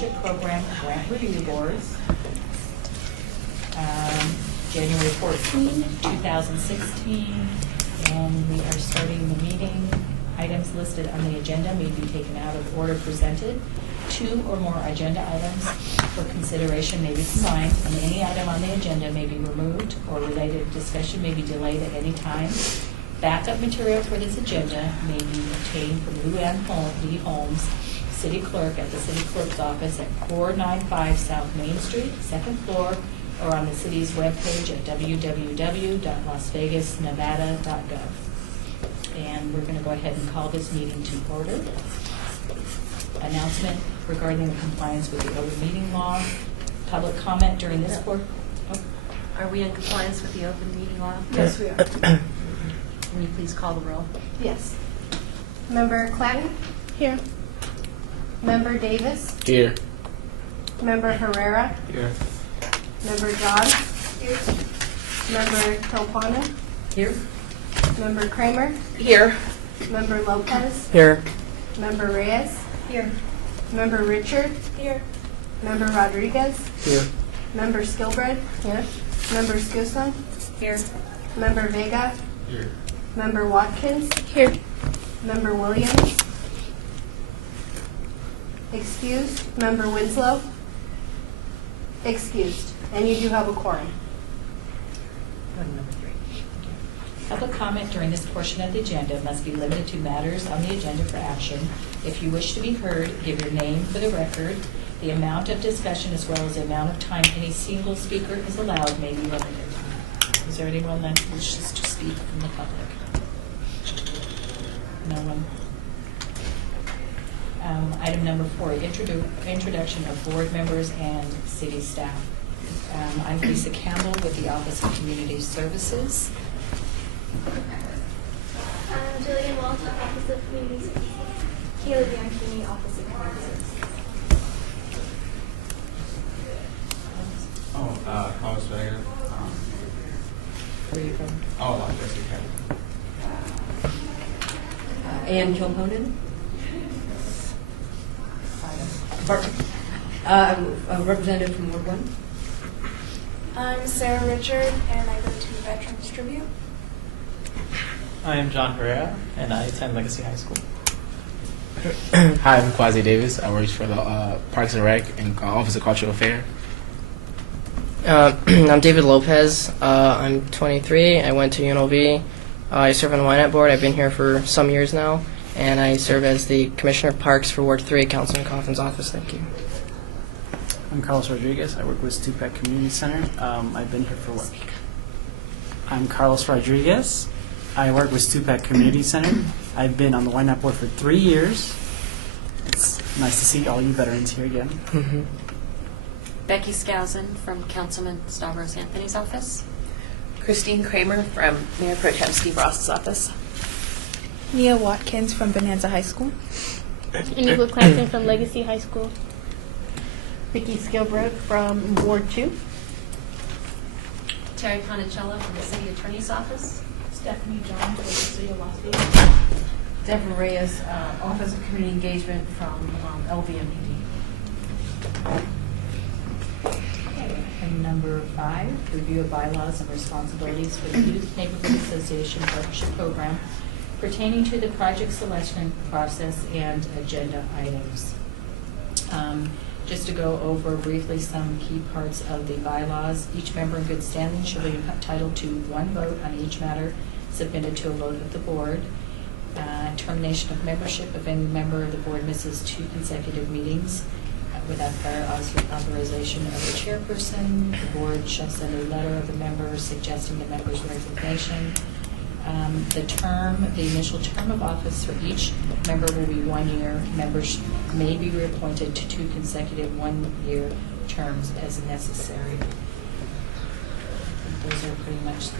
Membership Program Grant Review Board. January 14, 2016, and we are starting the meeting. Items listed on the agenda may be taken out of order presented. 2 or more agenda items for consideration may be combined, and any item on the agenda may be removed or related discussion may be delayed at any time. Backup material for this agenda may be obtained from Lou Ann D. Holmes, City Clerk, at the City Clerk's office at 495 South Main Street, 2nd floor, or on the city's webpage at www.lasvegasnevada.gov. And we're going to go ahead and call this meeting to order. Announcement regarding the compliance with the open meeting law. Public comment during this court. Oh. Are we in compliance with the open meeting law? Yes, we are. Can you please call the roll? Yes. Member Clanton? Here. Member Davis? Here. Member Herrera? Here. Member John? Here. Member Kilpanen? Here. Member Kramer? Here. Member Lopez? Here. Member Reyes? Here. Member Richard? Here. Member Rodriguez? Here. Member Skilbred? Here. Member Skuson? Here. Member Vega? Here. Member Watkins? Here. Member Williams? Excused. Member Winslow? Excused. And you do have a quorum. Number 3. Public comment during this portion of the agenda must be limited to matters on the agenda for action. If you wish to be heard, give your name for the record. The amount of discussion as well as the amount of time any single speaker is allowed may be limited. Is there anyone that wishes to speak from the public? No one? Item number 4, introduction of board members and city staff. I'm Lisa Campbell with the Office of Community Services. Jillian Walsh, Office of Community Services. Kayla Bianchini, Office of Community Services. Carlos Vega. Where are you from? Jesse County. Ann Kilponen. A representative from Ward 1. I'm Sarah Richard, and I go to Veterans Tribute. I am John Herrera, and I attend Legacy High School. Hi, I'm Quasi Davis. I work for the Parks and Rec and Office of Cultural Affairs. I'm David Lopez. I'm 23. I went to UNLV. I serve on the Ynapp board. I've been here for some years now, and I serve as the Commissioner of Parks for Ward 3, Councilman Coffin's office. Thank you. I'm Carlos Rodriguez. I work with Stupak Community Center. I've been here for what? I'm Carlos Rodriguez. I work with Stupak Community Center. I've been on the Ynapp board for 3 years. It's nice to see all you veterans here again. Mm-hmm. Becky Skousen from Councilman Stavros Anthony's office. Christine Kramer from Mayor Pro Tem Steve Ross's office. Nia Watkins from Bonanza High School. Inigo Clanton from Legacy High School. Vicky Skilbred from Ward 2. Terry Panicella from the City Attorney's office. Stephanie Jones with the City of Las Vegas. Deborah Reyes, Office of Community Engagement from LVMPD. And number 5, review of bylaws and responsibilities for the Youth Neighborhood Association Partnership Program pertaining to the project selection process and agenda items. Just to go over briefly some key parts of the bylaws, each member in good standing shall be entitled to 1 vote on each matter submitted to a vote of the board. Termination of membership if any member of the board misses 2 consecutive meetings without prior authorization of the chairperson. The board shall send a letter of the member suggesting the member's resignation. The initial term of office for each member will be 1 year. Members may be reappointed to 2 consecutive 1-year terms as necessary. Those are pretty much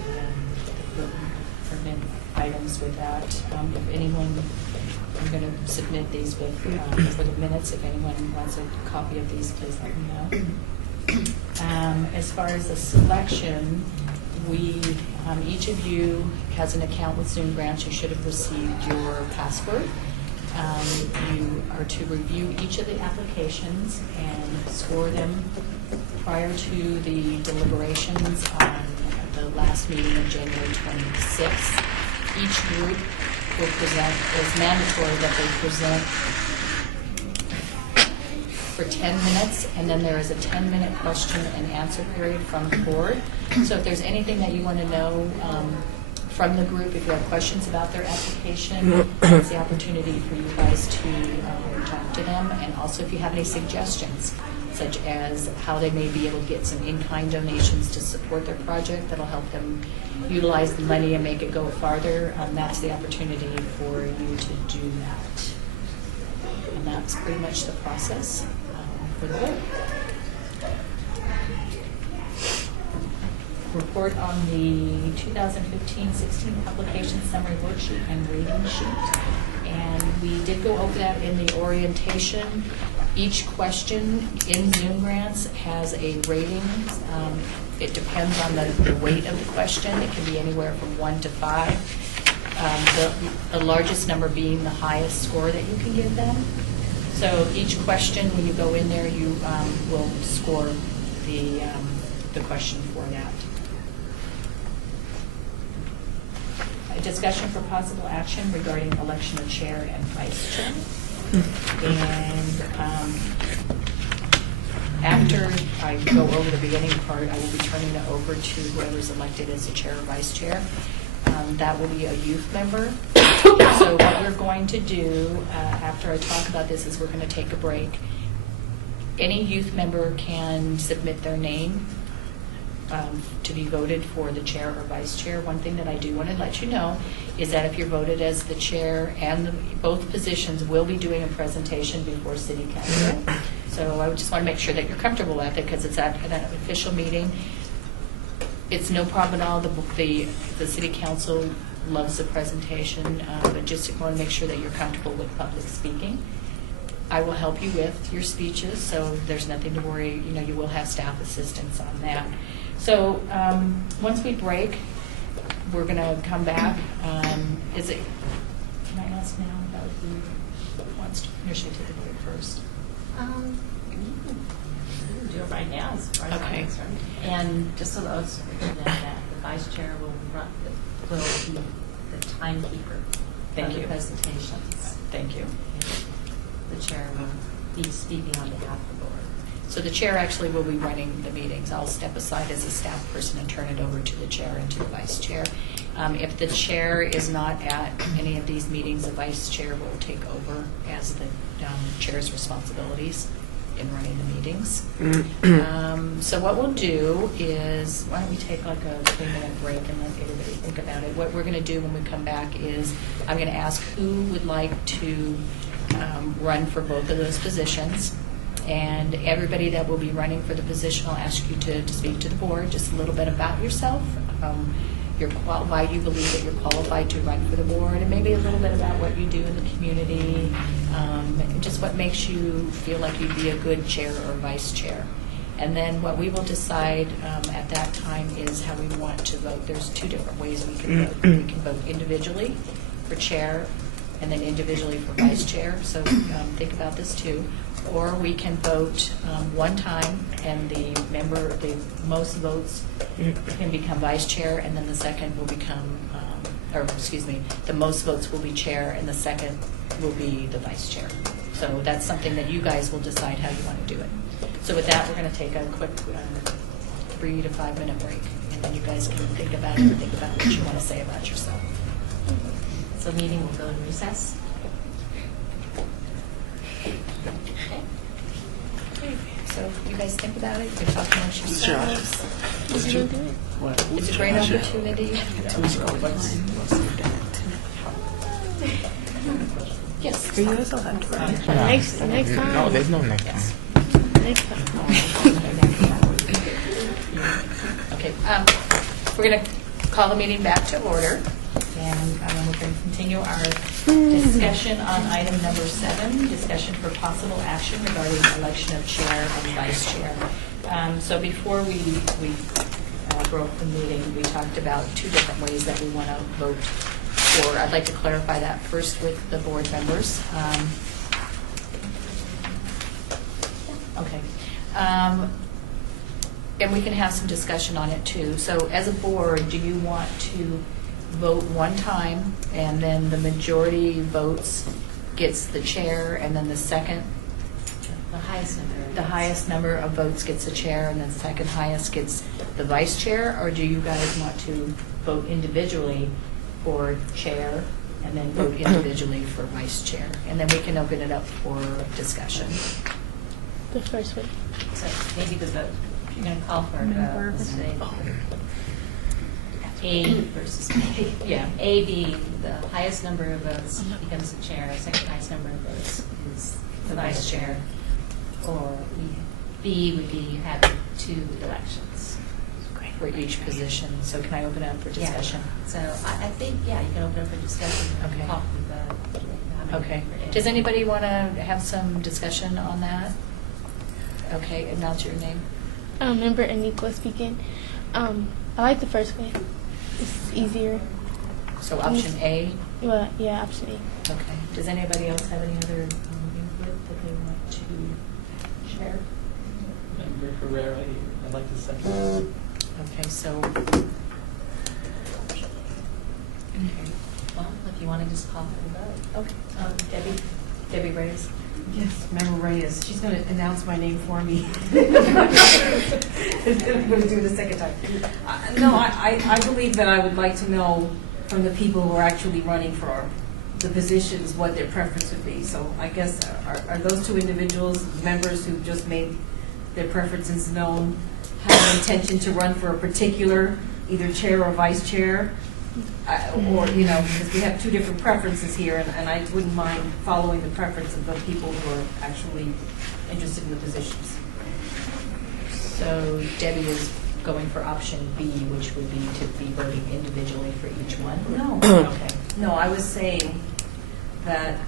the permit items with that. If anyone, I'm going to submit these with for the minutes. If anyone wants a copy of these, please let me know. As far as the selection, each of you has an account with Zoom Branch. You should have received your password. You are to review each of the applications and score them prior to the deliberations on the last meeting of January 26th. Each group will present, it's mandatory that they present for 10 minutes, and then there is a 10-minute question and answer period from the board. So if there's anything that you want to know from the group, if you have questions about their application, it's the opportunity for you guys to talk to them. And also if you have any suggestions, such as how they may be able to get some in-kind donations to support their project that'll help them utilize the money and make it go farther, that's the opportunity for you to do that. And that's pretty much the process for the vote. Report on the 2015-16 publication summary worksheet and rating sheet. And we did go over that in the orientation. Each question in Zoom Grants has a rating. It depends on the weight of the question. It can be anywhere from 1 to 5. The largest number being the highest score that you can give them. So each question, when you go in there, you will score the question for that. A discussion for possible action regarding election of chair and vice chair. And after I go over the beginning part, I will be turning it over to whoever's elected as the chair or vice chair. That will be a youth member. So what we're going to do after I talk about this is we're going to take a break. Any youth member can submit their name to be voted for the chair or vice chair. One thing that I do want to let you know is that if you're voted as the chair, and both positions will be doing a presentation before City Council. So I just want to make sure that you're comfortable with it because it's at an official meeting. It's no problem at all. The City Council loves the presentation, but just want to make sure that you're comfortable with public speaking. I will help you with your speeches, so there's nothing to worry. You know, you will have staff assistance on that. So once we break, we're going to come back. Can I ask now about who wants to, or should I take a break first? Do it right now, as far as I'm concerned. And just so those that the vice chair will be the timekeeper Thank of the you. presentations. Thank you. The chair will be speaking on behalf of the board. So the chair actually will be running the meetings. I'll step aside as a staff person and turn it over to the chair and to the vice chair. If the chair is not at any of these meetings, the vice chair will take over as the chair's responsibilities in running the meetings. So what we'll do is, why don't we take like a 3-minute break and let everybody think about it. What we're going to do when we come back is I'm going to ask who would like to run for both of those positions. And everybody that will be running for the position, I'll ask you to speak to the board just a little bit about yourself, why you believe that you're qualified to run for the board, and maybe a little bit about what you do in the community, just what makes you feel like you'd be a good chair or vice chair. And then what we will decide at that time is how we want to vote. There's 2 different ways we can vote. We can vote individually for chair and then individually for vice chair. So think about this too. Or we can vote one time, and the most votes can become vice chair, and then the second will become, the most votes will be chair, and the second will be the vice chair. So that's something that you guys will decide how you want to do it. So with that, we're going to take a quick 3 to 5 minute break, and then you guys can think about it and think about what you want to say about yourself. So meeting will go in recess. So you guys think about it. You can talk amongst yourselves. What? It's a great opportunity. Yes. Are you guys allowed to run? Next time. No, there's no next time. Next time. Okay. We're going to call the meeting back to order, and we're going to continue our discussion on item number 7, discussion for possible action regarding the election of chair and vice chair. So before we broke the meeting, we talked about 2 different ways that we want to vote or I'd like to clarify that first with the board members. Okay. And we can have some discussion on it too. So as a board, do you want to vote one time and then the majority votes gets the chair and then the second? The highest number. The highest number of votes gets the chair and then the second highest gets the vice chair? Or do you guys want to vote individually for chair and then vote individually for vice chair? And then we can open it up for discussion. The first one. So maybe the vote, if you're going to call for a vote, let's say A versus B. Yeah. A being the highest number of votes becomes the chair, second highest number of votes is the vice chair. Or B would be you have 2 elections. For each position. So can I open it up for discussion? Yeah. So I think, yeah, you can open up for discussion. Okay. Call for the vote. Okay. Does anybody want to have some discussion on that? Okay, announce your name. Member Ynapp speaking. I like the first way. It's easier. So option A. Well, yeah, option A. Okay. Does anybody else have any other input that they want to share? Member Herrera, I'd like to second. Okay, so. Okay. Well, if you want to just call for the vote. Okay. Debbie Reyes. Yes, Member Reyes. She's going to announce my name for me. I'm going to do it the second time. No, I believe that I would like to know from the people who are actually running for the positions what their preference would be. So I guess, are those 2 individuals, members who just made their preferences known, have an intention to run for a particular either chair or vice chair? Or, because we have 2 different preferences here, and I wouldn't mind following the preference of the people who are actually interested in the positions. So Debbie is going for option B, which would be to be voting individually for each one? No. Okay. No, I was saying that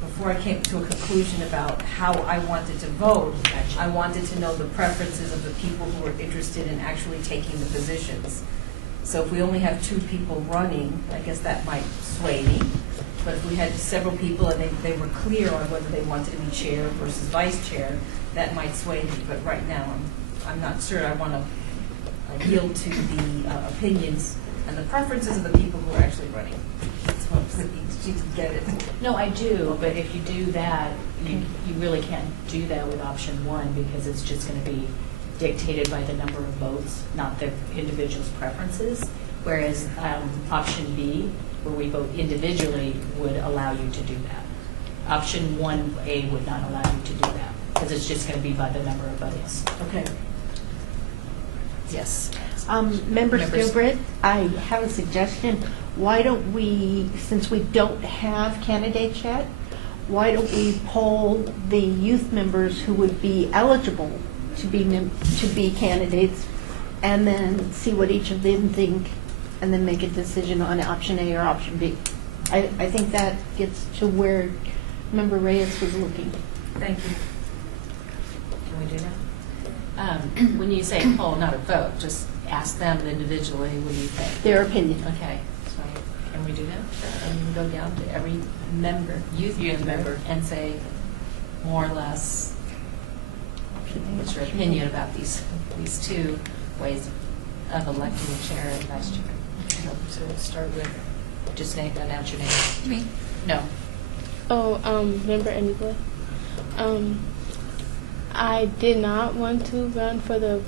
before I came to a conclusion about how I wanted to vote, Gotcha. I wanted to know the preferences of the people who are interested in actually taking the positions. So if we only have 2 people running, I guess that might sway me. But if we had several people and they were clear on whether they wanted to be chair versus vice chair, that might sway me. But right now, I'm not sure I want to yield to the opinions and the preferences of the people who are actually running. That's what I'm looking to get it. No, I do, but if you do that, you really can't do that with option 1 because it's just going to be dictated by the number of votes, not the individual's preferences. Whereas option B, where we vote individually, would allow you to do that. Option 1A would not allow you to do that because it's just going to be by the number of votes. Okay. Yes. Member Members. Skilbred, I have a suggestion. Why don't we, since we don't have candidates yet, why don't we poll the youth members who would be eligible to be candidates, and then see what each of them think, and then make a decision on option A or option B. I think that gets to where Member Reyes was looking. Thank you. Can we do that? When you say poll, not a vote, just ask them individually, what do you think? Their opinion. Okay, so can we do that? And go down to every member, youth member, and say more or less, what's your opinion about these 2 ways of electing a chair and vice chair? So we'll start with just announce your name. Me. No. Member Ynapp. I did not want to run for the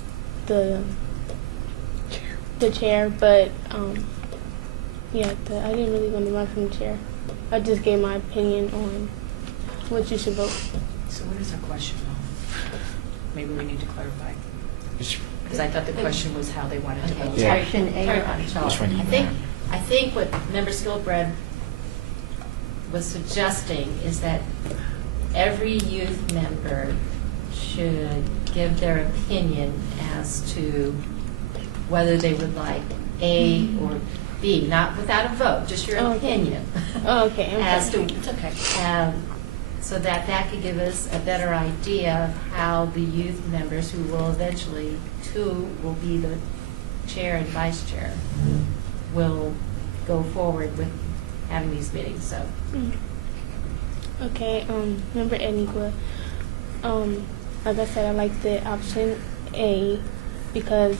chair, but I didn't really want to run for the chair. I just gave my opinion on what you should vote. So what is our question? Maybe we need to clarify. Because I thought the question was how they wanted to vote. Yeah. Option A or option Which one do you I think what Member Skilbred was suggesting is that every youth member should give their opinion as to whether they would like A or B, not without a vote, just your opinion. Oh, okay. As to, It's okay. so that could give us a better idea of how the youth members, who will eventually, 2 will be the chair and vice chair, will go forward with having these meetings, so. Okay, member Enigua. Like I said, I like the option A because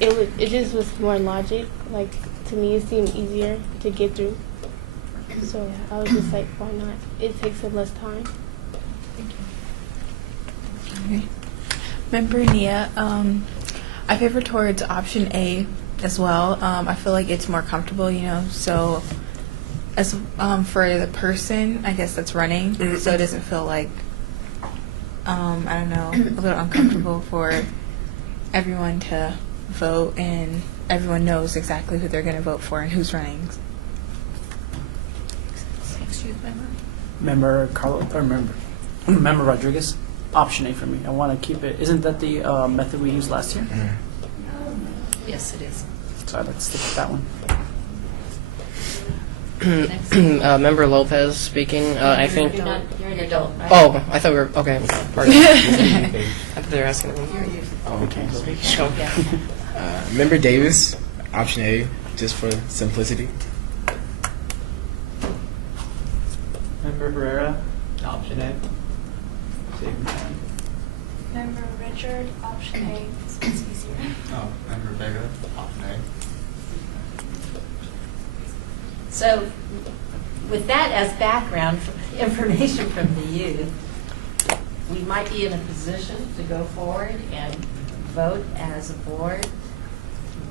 it just was more logic. Like to me, it seemed easier to get through. So I was just like, why not? It takes up less time. Okay. Member Nia, I favor towards option A as well. I feel like it's more comfortable, so as for the person, I guess that's running, so it doesn't feel like, I don't know, a little uncomfortable for everyone to vote and everyone knows exactly who they're going to vote for and who's running. Member Member Rodriguez, option A for me. I want to keep it. Isn't that the method we used last year? Yes, it is. So I'd like to stick with that one. Member Lopez speaking. I think. You're an adult, right? Oh, I thought we were okay. Pardon. I thought they were asking. Oh, okay. Sure. Member Davis, option A, just for simplicity. Member Herrera, option A. Member Richard, option A. So it's easier. Oh, member Vega, option A. So with that as background information from the youth, we might be in a position to go forward and vote as a board,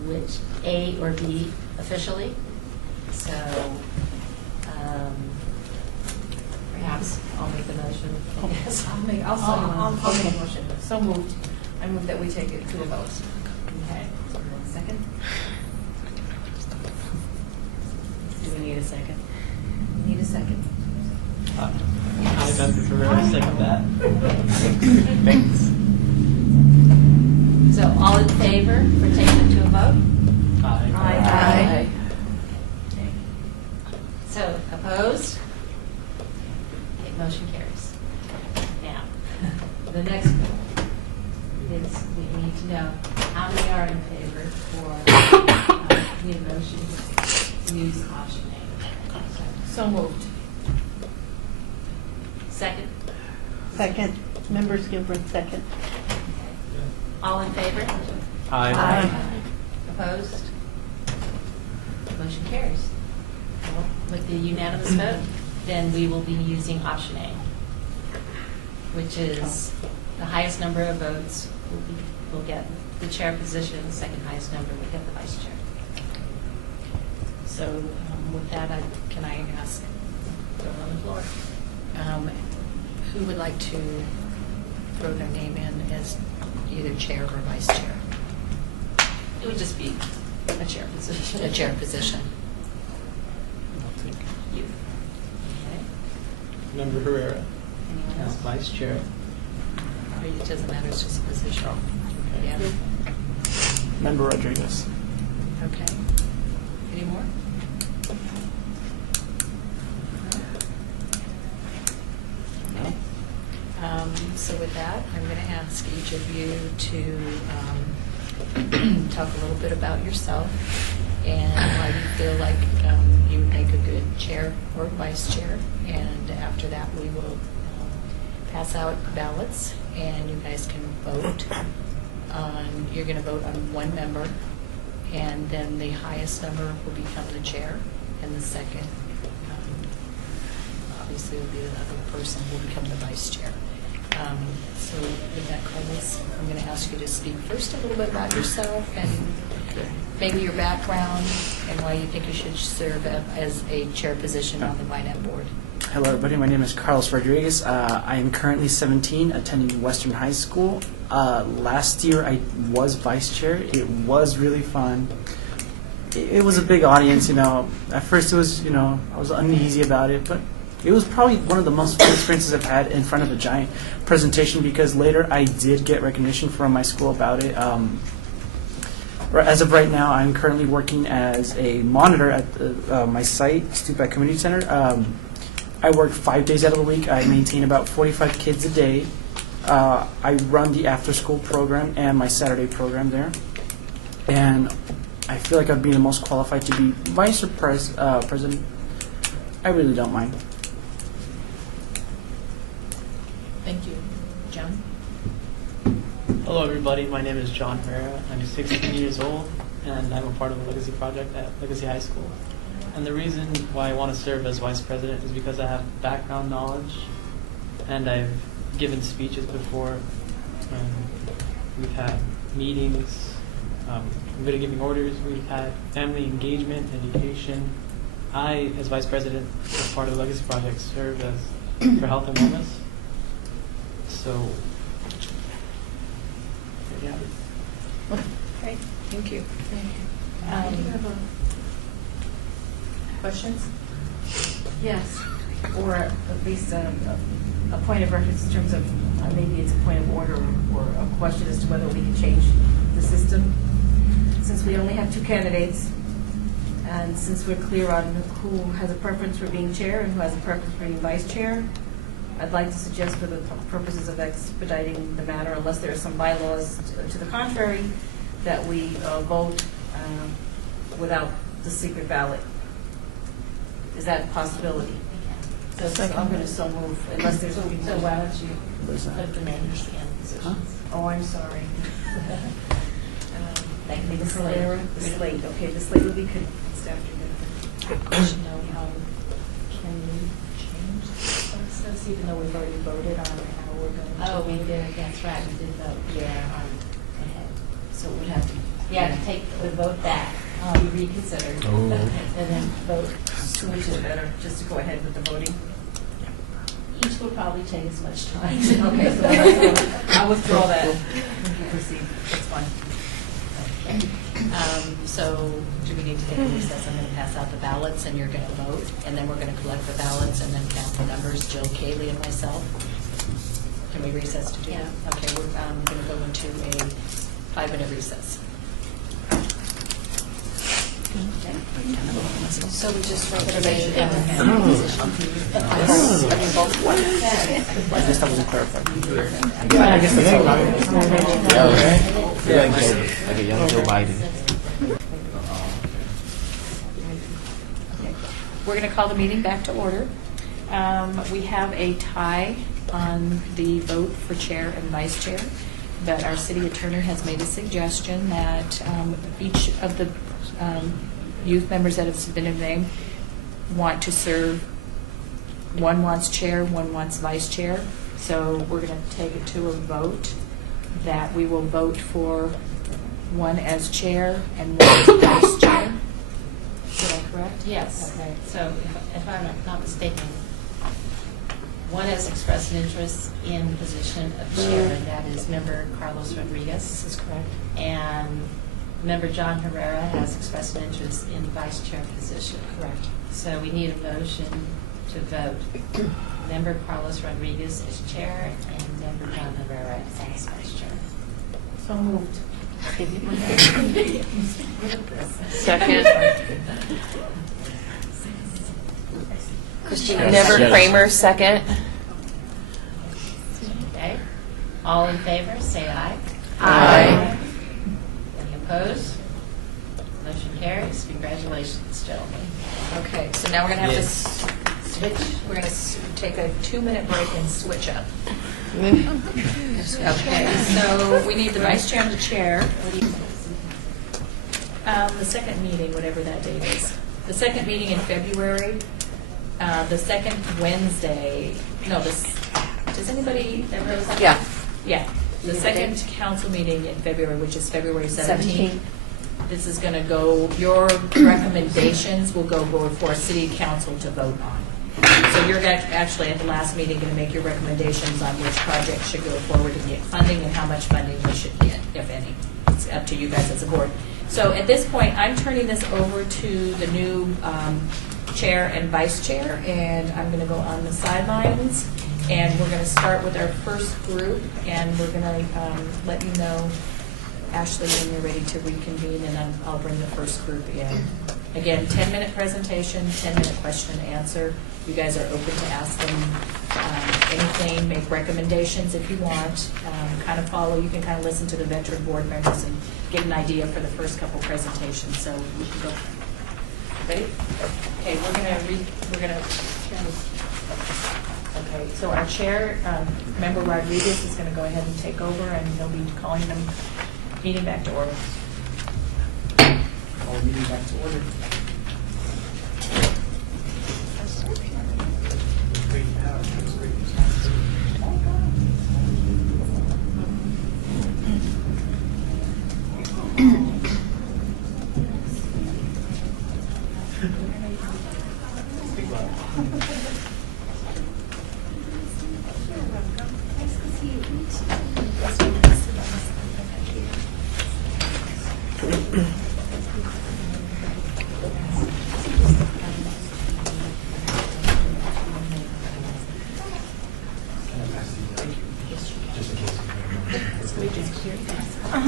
which A or B officially. So perhaps I'll make the motion. I'll make a motion. So moved. I move that we take it to a vote. Okay. Second? Do we need a second? Need a second. I, Member Herrera, second that. Thanks. So all in favor for taking it to a vote? Aye. Aye. Okay. So opposed? Okay, motion carries. Now, the next one is we need to know how many are in favor for the motion to use option A. So moved. Second? Second. Member Skilbert, second. All in favor? Aye. Opposed? Motion carries. Well, with the unanimous vote, then we will be using option A, which is the highest number of votes will get the chair position, the second highest number will get the vice chair. So with that, can I ask, go on the floor? Who would like to throw their name in as either chair or vice chair? It would just be a chair position. A chair position. You. Okay. Member Herrera, Anyone else? vice chair. It doesn't matter, it's just a position. Yeah. Member Rodriguez. Okay. Any more? Okay. So with that, I'm going to ask each of you to talk a little bit about yourself and why you feel like you would make a good chair or vice chair. And after that, we will pass out ballots, and you guys can vote. You're going to vote on one member, and then the highest number will become the chair, and the second, obviously, will be the other person will become the vice chair. So with that, Carlos, I'm going to ask you to speak first a little bit about yourself and maybe your background and why you think you should serve as a chair position on the Ynapp board. Hello, everybody. My name is Carlos Rodriguez. I am currently 17, attending Western High School. Last year, I was vice chair. It was really fun. It was a big audience, At first, it was, I was uneasy about it, but it was probably one of the most fun experiences I've had in front of a giant presentation because later I did get recognition from my school about it. As of right now, I'm currently working as a monitor at my site, Stupak Community Center. I work 5 days out of the week. I maintain about 45 kids a day. I run the after-school program and my Saturday program there. And I feel like I'd be the most qualified to be vice or president. I really don't mind. Thank you. John? Hello, everybody. My name is John Herrera. I'm 16 years old, and I'm a part of the Legacy Project at Legacy High School. And the reason why I want to serve as vice president is because I have background knowledge, and I've given speeches before. We've had meetings, we've been giving orders, we've had family engagement, education. I, as vice president, as part of the Legacy Project, serve as for health and wellness. So, yeah. Great, thank you. Questions? Yes, or at least a point of reference in terms of, maybe it's a point of order or a question as to whether we can change the system. Since we only have 2 candidates, and since we're clear on who has a preference for being chair and who has a preference for being vice chair, I'd like to suggest for the purposes of expediting the matter, unless there are some bylaws to the contrary, that we vote without the secret ballot. Is that a possibility? So I'm going to so move, unless there's something. So why don't you put the names and positions? Oh, I'm sorry. That can be The the slate. slate, okay, the slate will be staffed. Question know how can you change the process, even though we've already voted on how we're going to? Oh, we did, that's right, we did vote. Yeah. Okay. So it would have to. Yeah, to take the vote back, be reconsidered, Oh. and then vote. So which is better, just to go ahead with the voting? Each will probably take as much time. Okay, so I'll withdraw that. We'll proceed, that's fine. So do we need to take a recess? I'm going to pass out the ballots and you're going to vote, and then we're going to collect the ballots and then count the numbers, Jill, Kaylee, and myself. Can we recess to do that? Yeah. Okay, we're going to go into a 5-minute recess. So we just wrote I guess that wasn't clarified. I guess that's all. Yeah, like a young Joe Biden. We're going to call the meeting back to order. We have a tie on the vote for chair and vice chair, but our city attorney has made a suggestion that each of the youth members that have submitted their name want to serve. One wants chair, one wants vice chair. So we're going to take it to a vote that we will vote for one as chair and one as vice chair. Is that correct? Yes. Okay. So if I'm not mistaken, one has expressed an interest in the position of chair, and that is member Carlos Rodriguez. This is correct. And member John Herrera has expressed an interest in the vice chair position. Correct. So we need a motion to vote member Carlos Rodriguez as chair and member John Herrera as vice chair. So moved. Second. Never Kramer, second. Okay. All in favor, say aye. Aye. Any opposed? Motion carries. Congratulations, gentlemen. Okay, so now we're going to have to switch. We're going to take a 2-minute break and switch up. Okay, so we need the vice chair and the chair. The second meeting, whatever that date is. The second meeting in February, the second Wednesday, no, does anybody, Yeah. Yeah, the second council meeting in February, which is February 17th. This is going to go, your recommendations will go before city council to vote on. So you're actually at the last meeting going to make your recommendations on which projects should go forward to get funding and how much funding we should get, if any. It's up to you guys as a board. So at this point, I'm turning this over to the new chair and vice chair, and I'm going to go on the sidelines, and we're going to start with our first group, and we're going to let you know, Ashley, when you're ready to reconvene, and I'll bring the first group in. Again, 10-minute presentation, 10-minute question and answer. You guys are open to ask them anything, make recommendations if you want, kind of follow. You can kind of listen to the veteran board members and get an idea for the first couple presentations. So we can go. Ready? Okay, we're gonna. Okay, so our chair, Member Rodriguez, is going to go ahead and take over, and he'll be calling them meeting back to order. Call meeting back to order.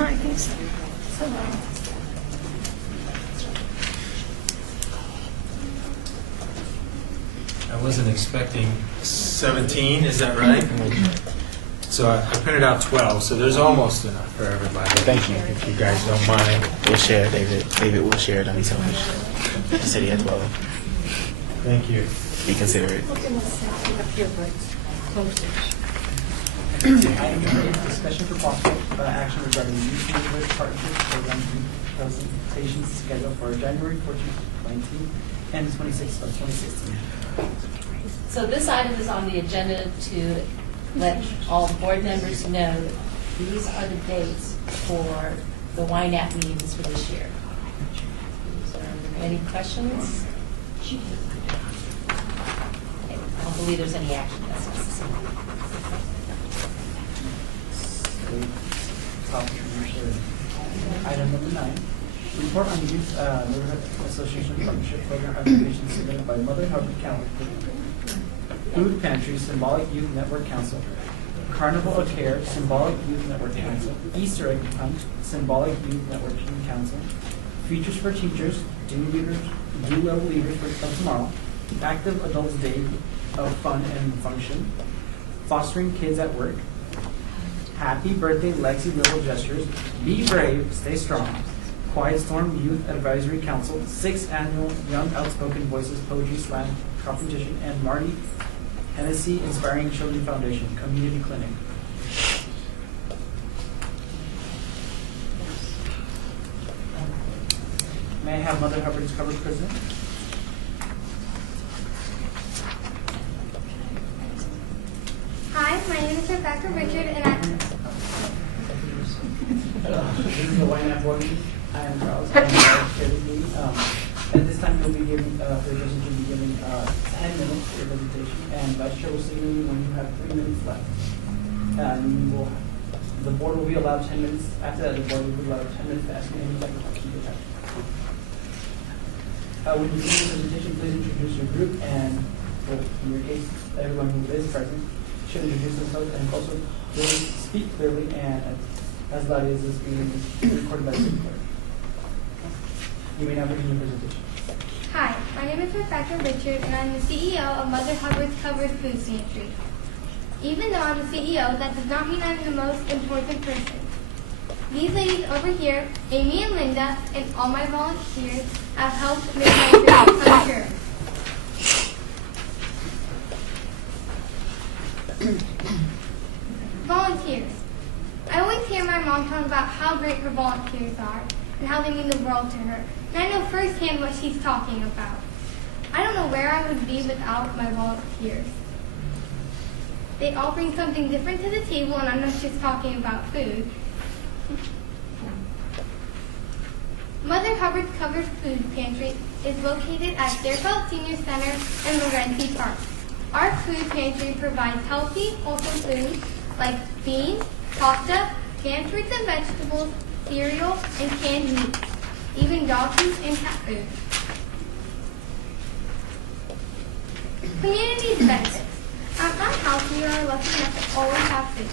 I think so. I wasn't expecting 17, is that right? So I printed out 12, so there's almost enough for everybody. Thank you. If you guys don't mind, we'll share. David will share it on his own. He said he had 12. Thank you. Be considerate. Item 8, discussion for possible action regarding youth neighborhood partnership program presentations scheduled for January 14th, 19th, and 26th of 2016. So this item is on the agenda to let all board members know that these are the dates for the Ynapp meetings for this year. So, any questions? Okay, I don't believe there's any action that's necessary. Item number 9, report on youth neighborhood association partnership program application submitted by Mother Hubbard County Food Pantry Symbolic Youth Network Council, Carnival of Care Symbolic Youth Network Council, Easter Egg Hunt Symbolic Youth Networking Council, Futures for Teachers, Due Level Leaders of Tomorrow, Active Adults Day of Fun and Function, Fostering Kids at Work, Happy Birthday Lexi Little Gestures, Be Brave, Stay Strong, Quiet Storm Youth Advisory Council, 6th Annual Young Outspoken Voices Poetry Slam Competition, and Marty Hennessy Inspiring Children Foundation Community Clinic. May I have Mother Hubbard's cover president? Hi, my name is Rebecca Richard, and This is the Ynapp board meeting. I am Charles. I am the chair of the meeting. At this time, you'll be giving, the person will be giving 10 minutes for your presentation, and vice chair will signal you when you have 3 minutes left. And the board will be allowed 10 minutes. After that, the board will be allowed 10 minutes to ask you any questions you have. When you finish the presentation, please introduce your group, and in your case, everyone who is present should introduce themselves and also really speak clearly and as loud as this being recorded by the city clerk. You may now begin your presentation. hi, my name is Rebecca Richard, and I'm the CEO of Mother Hubbard's Covered Food Pantry. Even though I'm the CEO, that does not mean I'm the most important person. These ladies over here, Amy and Linda, and all my volunteers have helped make my dreams come true. Volunteers. I always hear my mom talk about how great her volunteers are and how they mean the world to her. And I know firsthand what she's talking about. I don't know where I would be without my volunteers. They all bring something different to the table, and I'm not just talking about food. Mother Hubbard's Covered Food Pantry is located at Deerfield Senior Center and Laurenti Park. Our food pantry provides healthy, wholesome food like beans, pasta, canned fruits and vegetables, cereal, and canned meats, even dog food and cat food. Community benefits. At my house, we are lucky enough to always have food.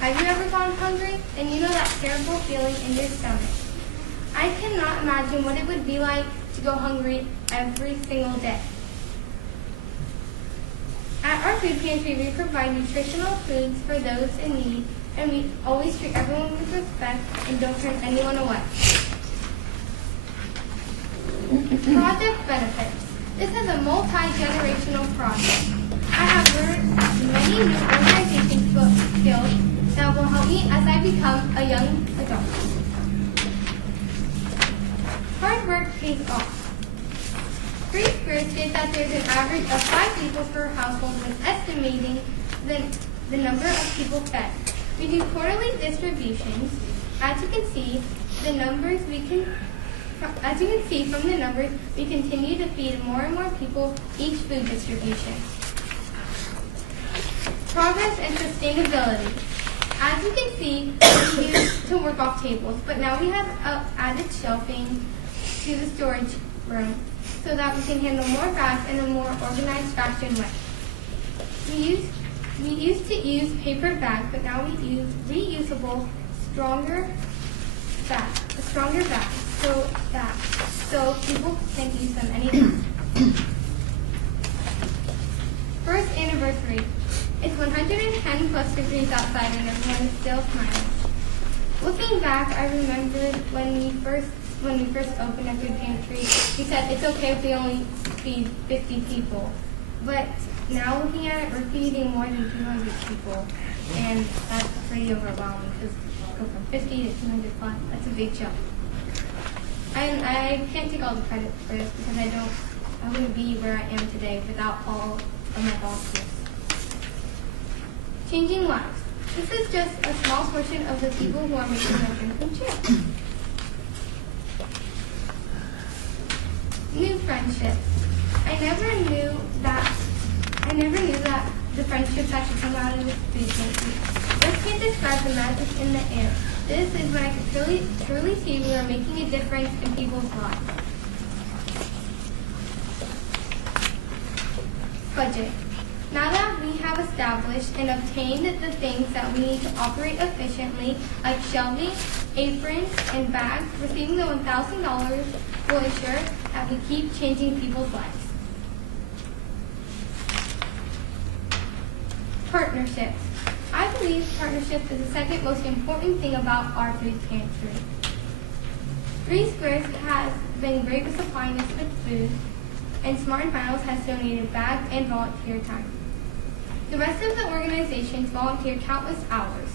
Have you ever gone hungry? And you know that terrible feeling in your stomach. I cannot imagine what it would be like to go hungry every single day. At our food pantry, we provide nutritional foods for those in need, and we always treat everyone with respect and don't turn anyone away. Project benefits. This is a multi-generational project. I have learned many new organization skills that will help me as I become a young adult. Hard work pays off. Free Spirit states that there's an average of 5 people per household when estimating the number of people fed. We do quarterly distributions. As you can see from the numbers, we continue to feed more and more people each food distribution. Progress and sustainability. As you can see, we used to work off tables, but now we have added shelving to the storage room so that we can handle more bags in a more organized fashion way. We used to use paper bags, but now we use reusable, stronger bags, so people can use them anytime. First anniversary. It's 110 plus degrees outside and everyone is still smiling. Looking back, I remembered when we first opened a food pantry, we said it's okay if we only feed 50 people. But now looking at it, we're feeding more than 200 people, and that's pretty overwhelming because go from 50 to 200 plus, that's a big jump. And I can't take all the credit for this because I wouldn't be where I am today without all of my volunteers. Changing lives. This is just a small portion of the people who are making a difference in cheer. New friendships. I never knew that the friendships that could come out of this food pantry. Words can't describe the magic in the air. This is when I could truly see we are making a difference in people's lives. Budget. Now that we have established and obtained the things that we need to operate efficiently, like shelving, aprons, and bags, receiving the $1,000 will ensure that we keep changing people's lives. Partnerships. I believe partnerships is the second most important thing about our food pantry. 3 Squares has been great with supplying us with food, and Smart and Finals has donated bags and volunteer time. The rest of the organizations volunteer countless hours.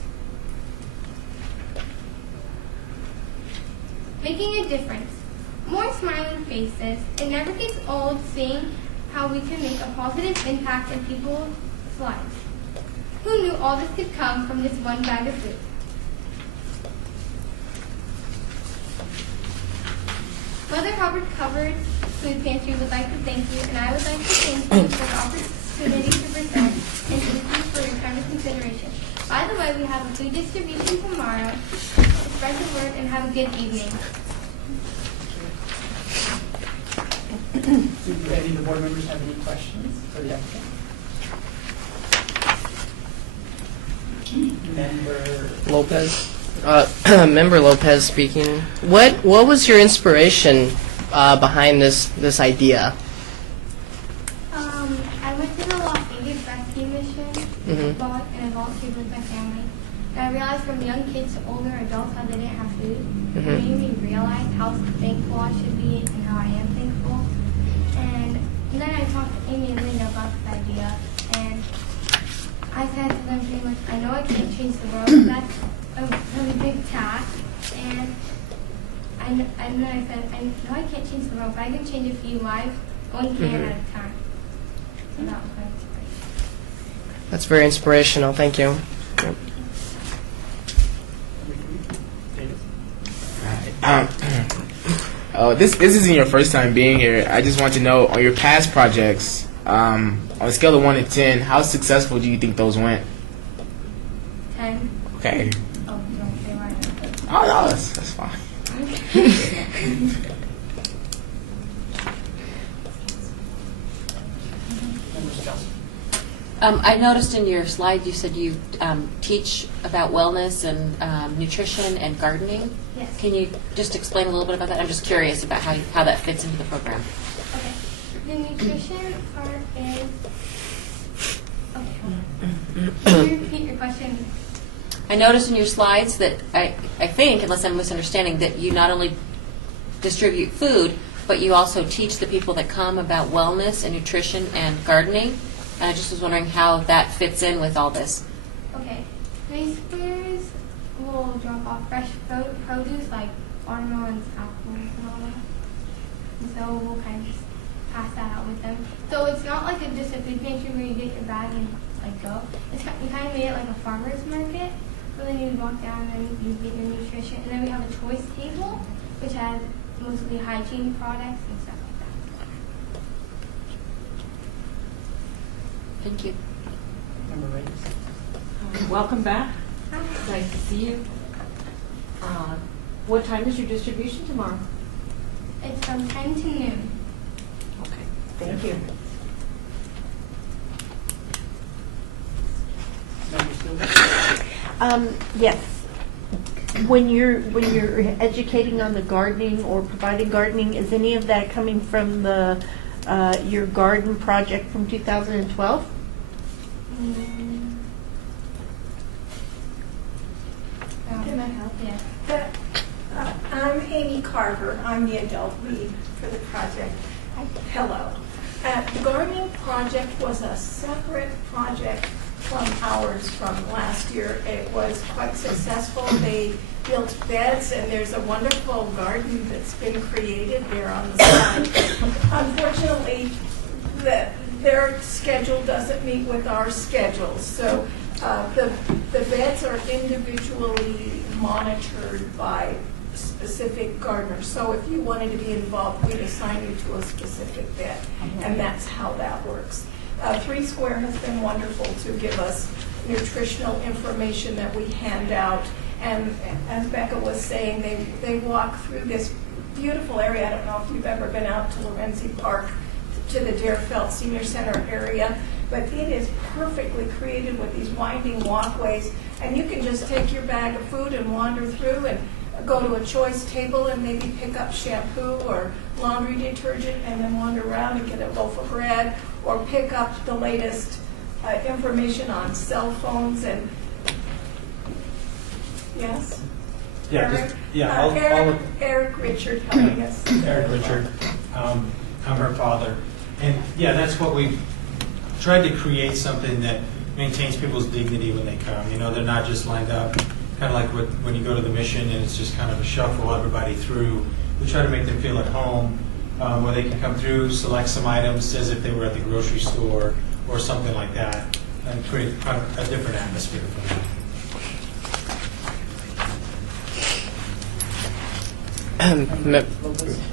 Making a difference. More smiling faces. It never gets old seeing how we can make a positive impact in people's lives. Who knew all this could come from this one bag of food? Mother Hubbard Covered Food Pantry would like to thank you, and I would like to thank you for the opportunity to present, and thank you for your time and consideration. By the way, we have a food distribution tomorrow. Spread the word and have a good evening. Do any of the board members have any questions for the applicant? Member Lopez. Member Lopez speaking. What was your inspiration behind this idea? I went to the Las Vegas rescue mission and I volunteered with my family. And I realized from young kids to older adults how they didn't have food. It made me realize how thankful I should be and how I am thankful. And then I talked to Amy and Linda about this idea, and I said to them pretty much, I know I can't change the world, that's a really big task, and then I said, I know I can't change the world, but I can change a few lives, one can at a time. So that was my inspiration. That's very inspirational. Thank you. This isn't your first time being here. I just want to know, on your past projects, on a scale of 1 to 10, how successful do you think those went? 10. Okay. Oh, don't say why. Oh, no, that's fine. I noticed in your slide you said you teach about wellness and nutrition and gardening. Yes. Can you just explain a little bit about that? I'm just curious about how that fits into the program. Okay. The nutrition part is. Okay, hold on. Can you repeat your question? I noticed in your slides that I think, unless I'm misunderstanding, that you not only distribute food, but you also teach the people that come about wellness and nutrition and gardening. And I just was wondering how that fits in with all this. Okay. Preschoolers will drop off fresh produce like watermelons, apples, and all that. And so we'll kind of just pass that out with them. So it's not like just a food pantry where you get your bag and like go. We kind of made it like a farmer's market. So then you walk down and you get your nutrition. And then we have a choice table, which has mostly hygiene products and stuff like that. Thank you. Welcome back. Hi. Nice to see you. What time is your distribution tomorrow? It's from 10 to noon. Okay, thank you. Yes. When you're educating on the gardening or providing gardening, is any of that coming from the your garden project from 2012? Can I help? Yes. I'm Amy Carver. I'm the adult lead for the project. Hello. The gardening project was a separate project from ours from last year. It was quite successful. They built beds, and there's a wonderful garden that's been created there on the side. Unfortunately, their schedule doesn't meet with our schedule, so the beds are individually monitored by specific gardeners. So if you wanted to be involved, we'd assign you to a specific bed, and that's how that works. Three Square has been wonderful to give us nutritional information that we hand out. And as Becca was saying, they walk through this beautiful area. I don't know if you've ever been out to Lorenzi Park, to the Deerfeld Senior Center area, but it is perfectly created with these winding walkways. And you can just take your bag of food and wander through and go to a choice table and maybe pick up shampoo or laundry detergent and then wander around and get a loaf of bread or pick up the latest information on cell phones and yes? Yeah, Eric? just, yeah, Eric Richard helping us. Eric Richard. I'm her father. And yeah, that's what we tried to create, something that maintains people's dignity when they come. You know, they're not just lined up, kind of like when you go to the mission and it's just kind of a shuffle, everybody through. We try to make them feel at home, where they can come through, select some items as if they were at the grocery store or something like that, and create kind of a different atmosphere for them.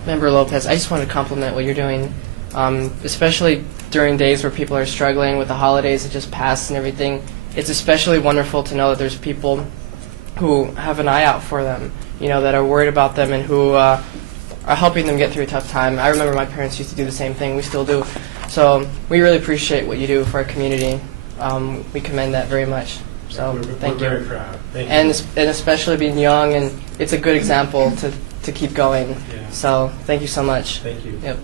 Member Lopez, I just want to compliment what you're doing, especially during days where people are struggling with the holidays that just passed and everything. It's especially wonderful to know that there's people who have an eye out for them, you know, that are worried about them and who are helping them get through a tough time. I remember my parents used to do the same thing. We still do. So we really appreciate what you do for our community. We commend that very much. So thank you. We're very proud. Thank you. And especially being young, and it's a good example to keep going. Yeah. So thank you so much. Thank you. Yep.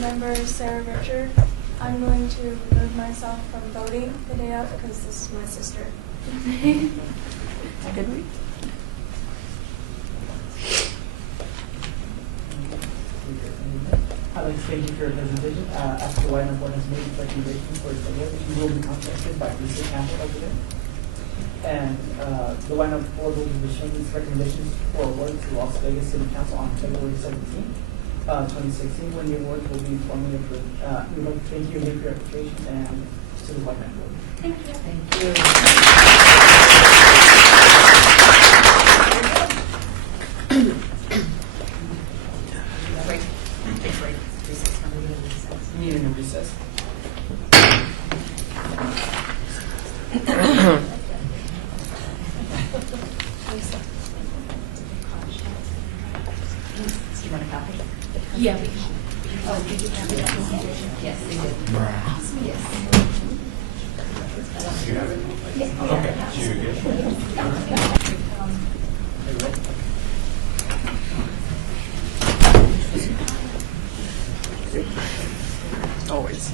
Member Sarah Richard, I'm going to remove myself from voting the day out because this is my sister. Good week. I'd like to thank you for your presentation. After the Ynapp board has made its recommendations for its award, you will be contacted by the city council over there. And the Ynapp board will be issuing these recommendations for award to Las Vegas City Council on February 17th, 2016, when the awards will be formally approved. We'd like to thank you again for your application and to the Ynapp board. Thank you. Thank you. Meeting in recess. You want a copy? Yeah. Oh, Yes, they did. Yes. You have it? Okay. So you're good? Always.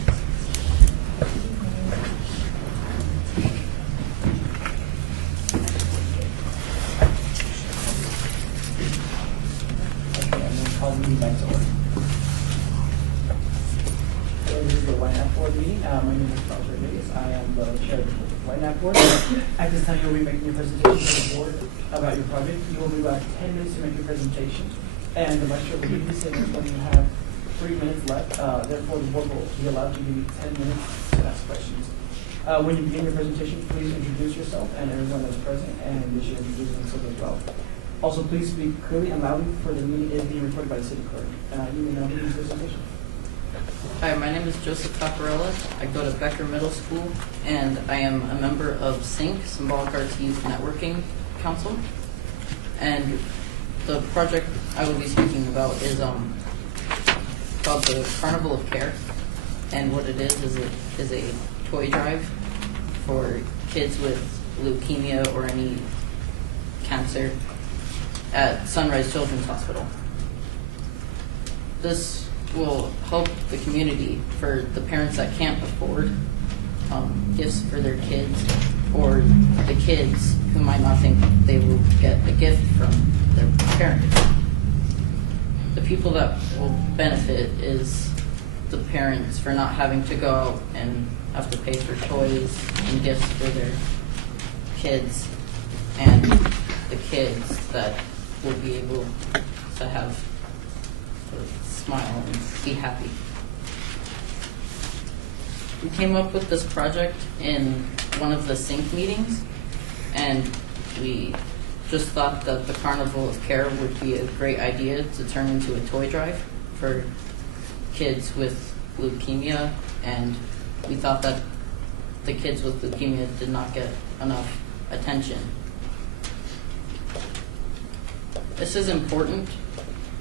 Okay, I'm going to call the meeting back to order. So this is the Ynapp Board meeting. My name is Carlos Rodriguez. I am the chair of the Ynapp Board. At this time, you'll be making your presentation to the board about your project. You will be about 10 minutes to make your presentation, and the vice chair will give you 6 minutes when you have 3 minutes left. Therefore, the board will be allowed to give you 10 minutes to ask questions. When you begin your presentation, please introduce yourself and everyone that's present, and they should introduce themselves as well. Also, please speak clearly and loudly, for the meeting is being recorded by the city clerk. You may now begin your presentation. Hi, my name is Joseph Caparella. I go to Becker Middle School, and I am a member of SYNC, Symbolic Arts Youth Networking Council. And the project I will be speaking about is called the Carnival of Care. And what it is a toy drive for kids with leukemia or any cancer at Sunrise Children's Hospital. This will help the community for the parents that can't afford gifts for their kids, or the kids who might not think they will get a gift from their parents. The people that will benefit is the parents for not having to go out and have to pay for toys and gifts for their kids, and the kids that will be able to have a smile and be happy. We came up with this project in one of the SYNC meetings, and we just thought that the Carnival of Care would be a great idea to turn into a toy drive for kids with leukemia, and we thought that the kids with leukemia did not get enough attention. This is important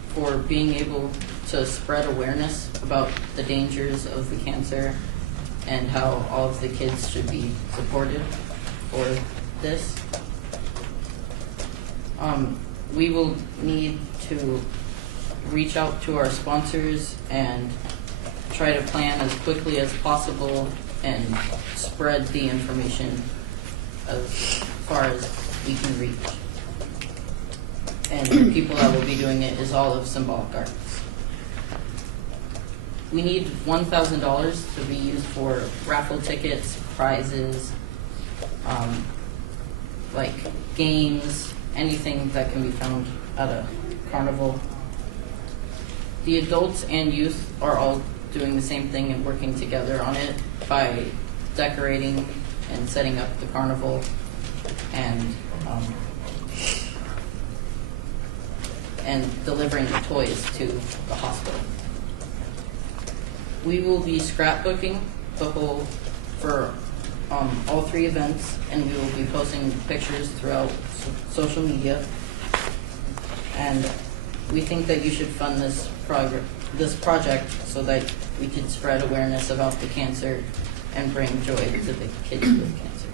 for being able to spread awareness about the dangers of the cancer and how all of the kids should be supported for this. We will need to reach out to our sponsors and try to plan as quickly as possible and spread the information as far as we can reach. And the people that will be doing it is all of Symbolic Arts. We need $1,000 to be used for raffle tickets, prizes, like games, anything that can be found at a carnival. The adults and youth are all doing the same thing and working together on it by decorating and setting up the carnival and delivering the toys to the hospital. We will be scrapbooking the whole for all 3 events, and we will be posting pictures throughout social media. And we think that you should fund this project so that we can spread awareness about the cancer and bring joy to the kids with cancer.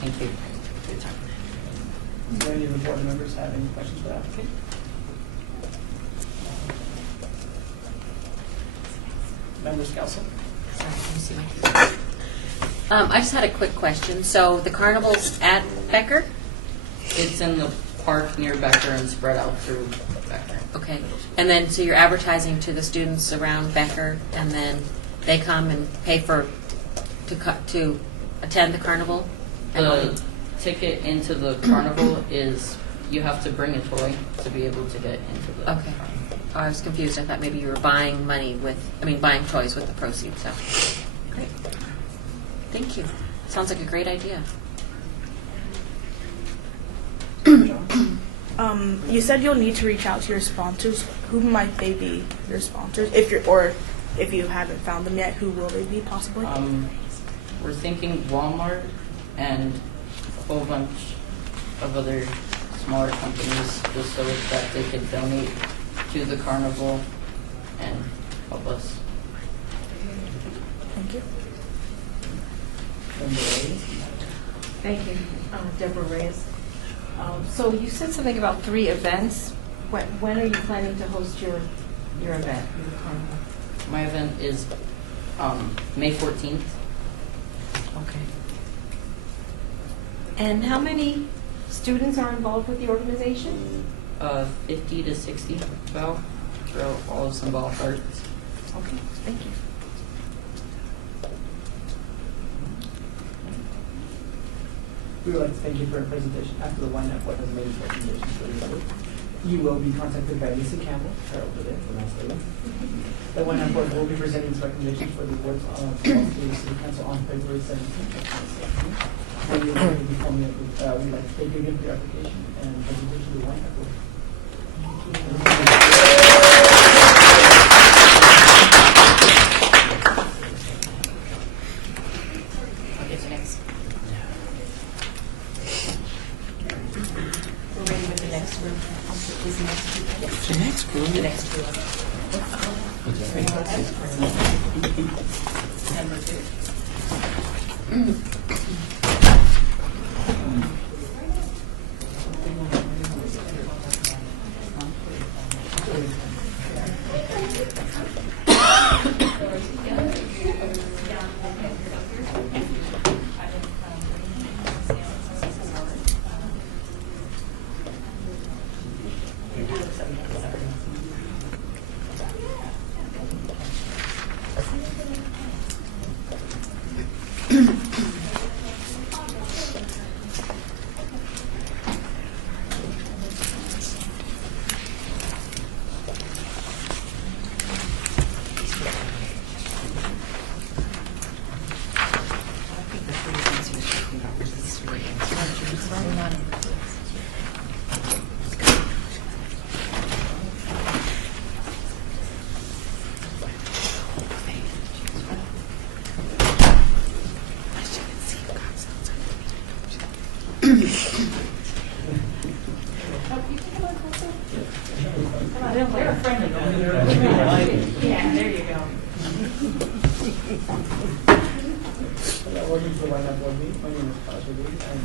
Thank you for your time. Do any of the board members have any questions for the applicant? Members Council? I just had a quick question. So the carnival's at Becker? It's in the park near Becker and spread out through Becker. Okay. And then, so you're advertising to the students around Becker, and then they come and pay to attend the carnival? The ticket into the carnival is you have to bring a toy to be able to get into the Okay. Oh, I was confused. I thought maybe you were buying buying toys with the proceeds. So, great. Thank you. Sounds like a great idea. You said you'll need to reach out to your sponsors. Who might they be, your sponsors? If you haven't found them yet, who will they be possibly? We're thinking Walmart and a whole bunch of other smaller companies, just so that they could donate to the carnival and help us. Thank you. Member Reyes? Thank you, Deborah Reyes. So you said something about 3 events. When are you planning to host your event? My event is May 14th. Okay. And how many students are involved with the organization? 50 to 60 about throughout all of Sunball Arts. Okay, thank you. We would like to thank you for your presentation. After the Ynapp Board has made its recommendations for your board, you will be contacted by Lisa Campbell, right over there, the nice lady. The Ynapp Board will be presenting its recommendations for the board's to the City Council on February 17th, 2017. And we will be forming we'd like to thank you again for your application and presentation to the Ynapp Board. Okay, so next. We're ready with the next group. Is the next group? Yes. The next group? The next group. Number 2. They're friendly. Yeah, there you go. Welcome to the Ynapp Board meeting. My name is Carlos Rodriguez. I'm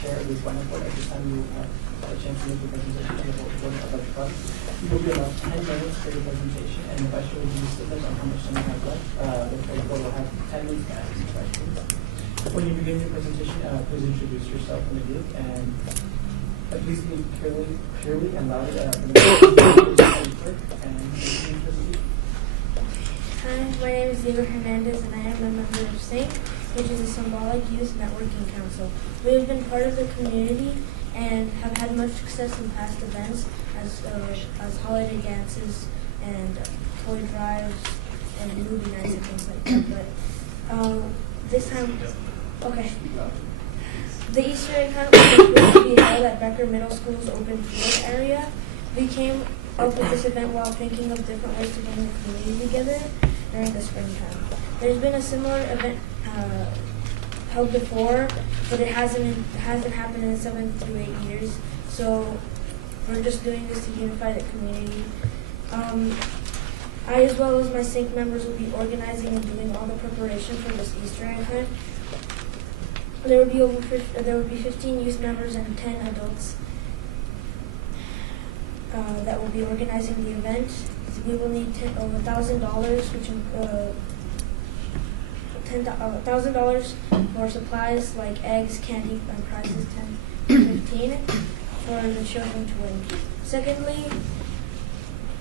chair of this Ynapp Board. At this time, you will have a chance to make your presentation on the board of the project. You will be allowed 10 minutes for your presentation, and the vice chair will use limits on how much time you have left. The board will have 10 minutes to ask questions. When you begin your presentation, please introduce yourself and the group, and please speak clearly and loudly. Hi, my name is Diego Hernandez, and I am a member of SYNC, which is a Symbolic Youth Networking Council. We have been part of the community and have had much success in past events as holiday dances and toy drives and movie nights and things like that. But this time, okay. The Easter egg hunt was supposed to be held at Becker Middle School's open field area. We came up with this event while thinking of different ways to bring the community together during the springtime. There's been a similar event held before, but it hasn't happened in 7 through 8 years. So we're just doing this to unify the community. I, as well as my SYNC members, will be organizing and doing all the preparation for this Easter egg hunt. There will be 15 youth members and 10 adults that will be organizing the event. We will need $1,000, $1,000 for supplies like eggs, candy, and prizes, 10 to 15 for the children to win. Secondly,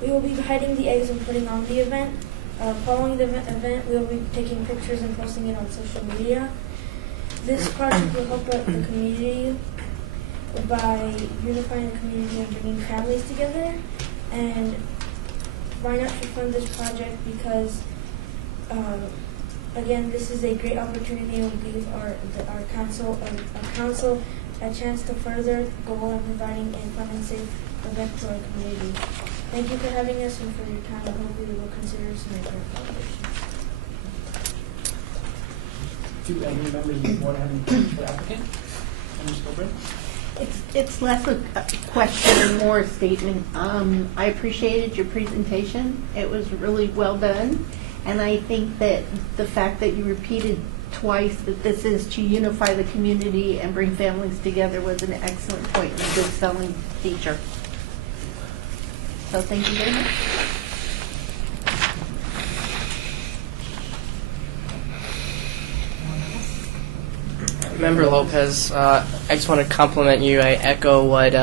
we will be hiding the eggs and putting on the event. Following the event, we will be taking pictures and posting it on social media. This project will help the community by unifying the community and bringing families together. And Ynapp should fund this project because, again, this is a great opportunity and will give our council a chance to further goal in providing a fun and safe event to our community. Thank you for having us and for your time. I hope we will consider us to make our foundation. Do any members of the board have any questions for the applicant? Mr. Gilbert? It's less a question and more a statement. I appreciated your presentation. It was really well done. And I think that the fact that you repeated twice that this is to unify the community and bring families together was an excellent point and a good selling feature. So thank you very much. Member Lopez, I just want to compliment you. I echo what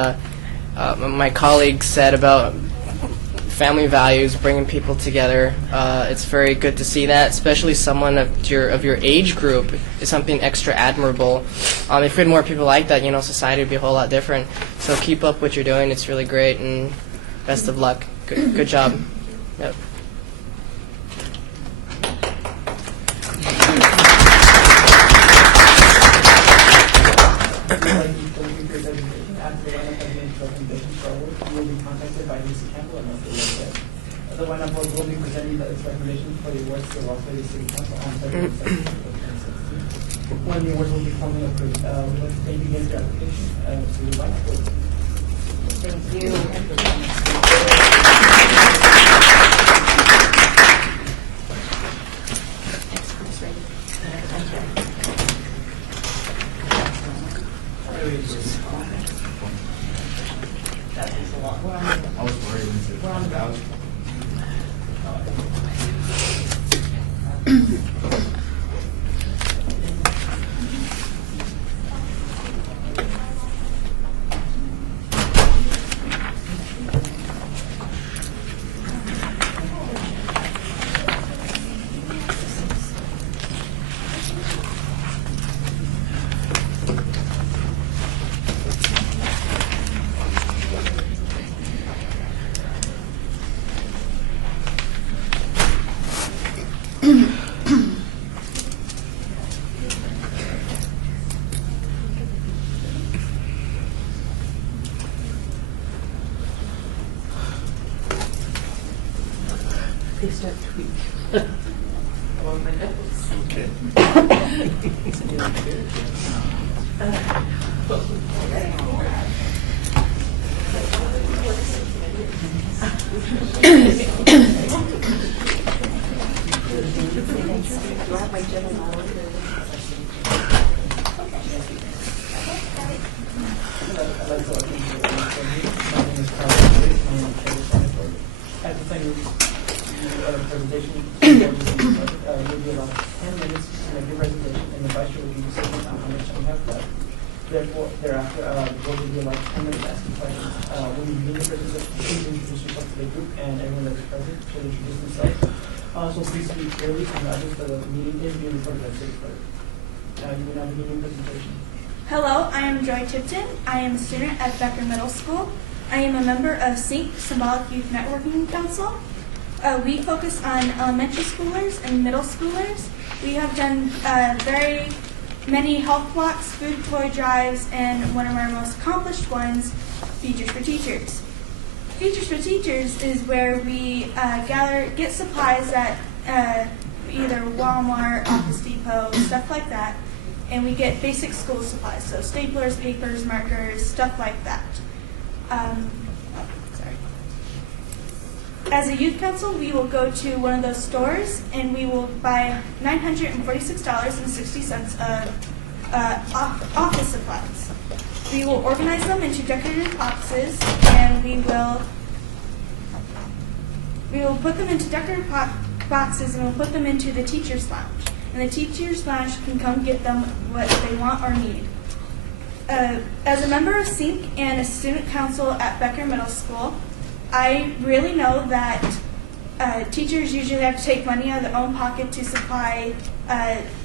my colleague said about family values, bringing people together. It's very good to see that, especially someone of your age group is something extra admirable. If we had more people like that, society would be a whole lot different. So keep up what you're doing. It's really great, and best of luck. Good job. Yep. The Ynapp board will be presenting its recommendations for the awards to the Las Vegas City Council on February 2nd, 2016. When the awards will be formally approved, we'd like to thank you again for your application to the Ynapp board. Thank you. I was worried when you said They start tweaking. Okay. Do I have my general knowledge? At the time of the presentation, you'll be allowed 10 minutes to make your presentation, and the vice chair will give you statement on how much time you have left. Therefore, thereafter, the board will be allowed 10 minutes to ask you questions. When you begin your presentation, please introduce yourself to the group, and everyone that is present should introduce themselves. So please speak clearly, and notice the meeting is being recorded by the city clerk. You may now begin your presentation. Hello, I am Joy Tipton. I am a student at Becker Middle School. I am a member of SYNC, Symbolic Youth Networking Council. We focus on elementary schoolers and middle schoolers. We have done very many health walks, food toy drives, and one of our most accomplished ones, Features for Teachers. Features for Teachers is where we get supplies at either Walmart, Office Depot, stuff like that, and we get basic school supplies, so staplers, papers, markers, stuff like that. As a youth council, we will go to one of those stores and we will buy $946.60 of office supplies. We will organize them into decorative boxes and we will put them into decorative boxes and we'll put them into the teacher's lounge. And the teacher's lounge can come get them what they want or need. As a member of SYNC and a student council at Becker Middle School, I really know that teachers usually have to take money out of their own pocket to supply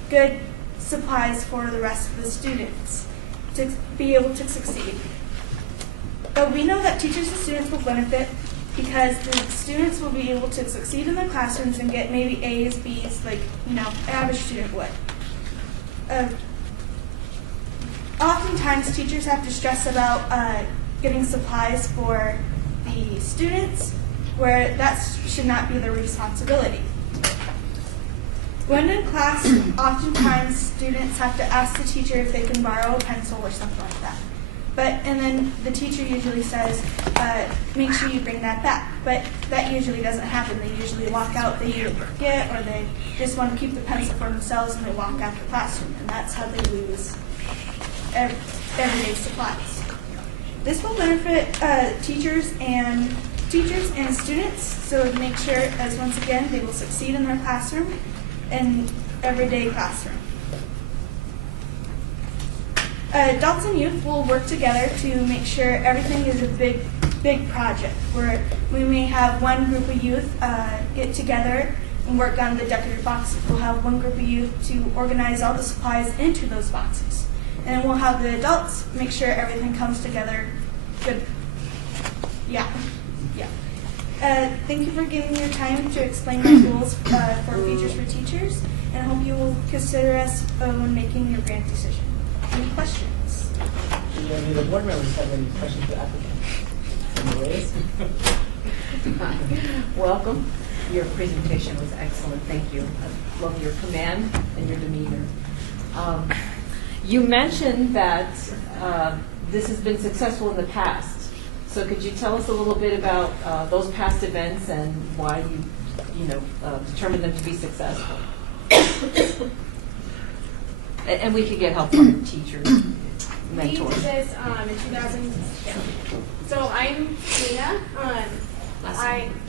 good supplies for the rest of the students to be able to succeed. But we know that teachers and students will benefit because the students will be able to succeed in their classrooms and get maybe A's, B's, like an average student would. Oftentimes, teachers have to stress about getting supplies for the students, where that should not be their responsibility. When in class, oftentimes students have to ask the teacher if they can borrow a pencil or something like that. And then the teacher usually says, make sure you bring that back. But that usually doesn't happen. They usually walk out, they either forget or they just want to keep the pencil for themselves and they walk out the classroom. And that's how they lose everyday supplies. This will benefit teachers and students, so to make sure, as once again, they will succeed in their classroom and everyday classroom. Adults and youth will work together to make sure everything is a big project, where we may have one group of youth get together and work on the decorative boxes. We'll have one group of youth to organize all the supplies into those boxes. And then we'll have the adults make sure everything comes together good. Yeah. Thank you for giving me your time to explain my goals for Futures for Teachers, and I hope you will consider us when making your grant decision. Any questions? Do any of the board members have any questions for the applicant? Welcome. Your presentation was excellent. Thank you. I love your command and your demeanor. You mentioned that this has been successful in the past. So could you tell us a little bit about those past events and why you determined them to be successful? And we could get help from teachers, mentors. We did this in 2000. So I'm Gina.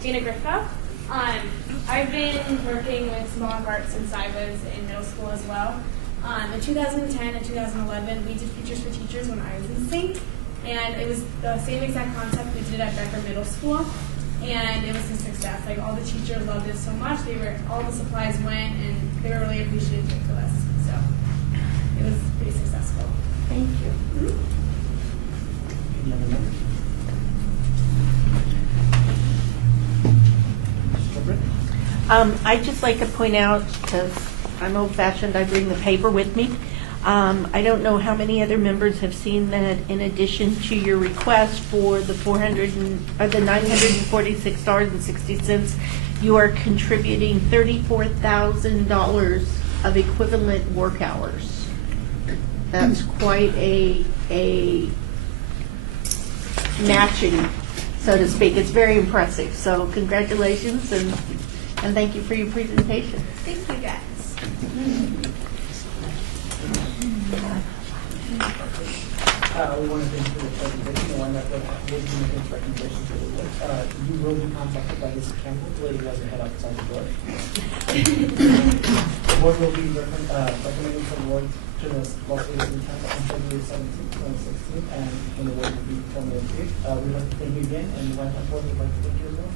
Gina Griffith. I've been working with Symbolic Art since I was in middle school as well. In 2010 and 2011, we did Futures for Teachers when I was in sync, and it was the same exact concept we did at Becker Middle School, and it was a success. Like, all the teachers loved it so much. All the supplies went, and they were really appreciative of us. So it was pretty successful. Thank you. Any other members? I'd just like to point out, because I'm old-fashioned, I bring the paper with me. I don't know how many other members have seen that in addition to your request for the $946.60, you are contributing $34,000 of equivalent work hours. That's quite a matching, so to speak. It's very impressive. So congratulations and thank you for your presentation. Thank you, guys. We want to thank you for the presentation. The one that will be making its recommendation to the board. You will be contacted by this accountant. The lady has her head outside the door. The board will be recommending for the board to the Las Vegas County on February 17th, 2016, and when the board will be formally approved. We'd like to thank you again, and the White House board would like to thank you as well.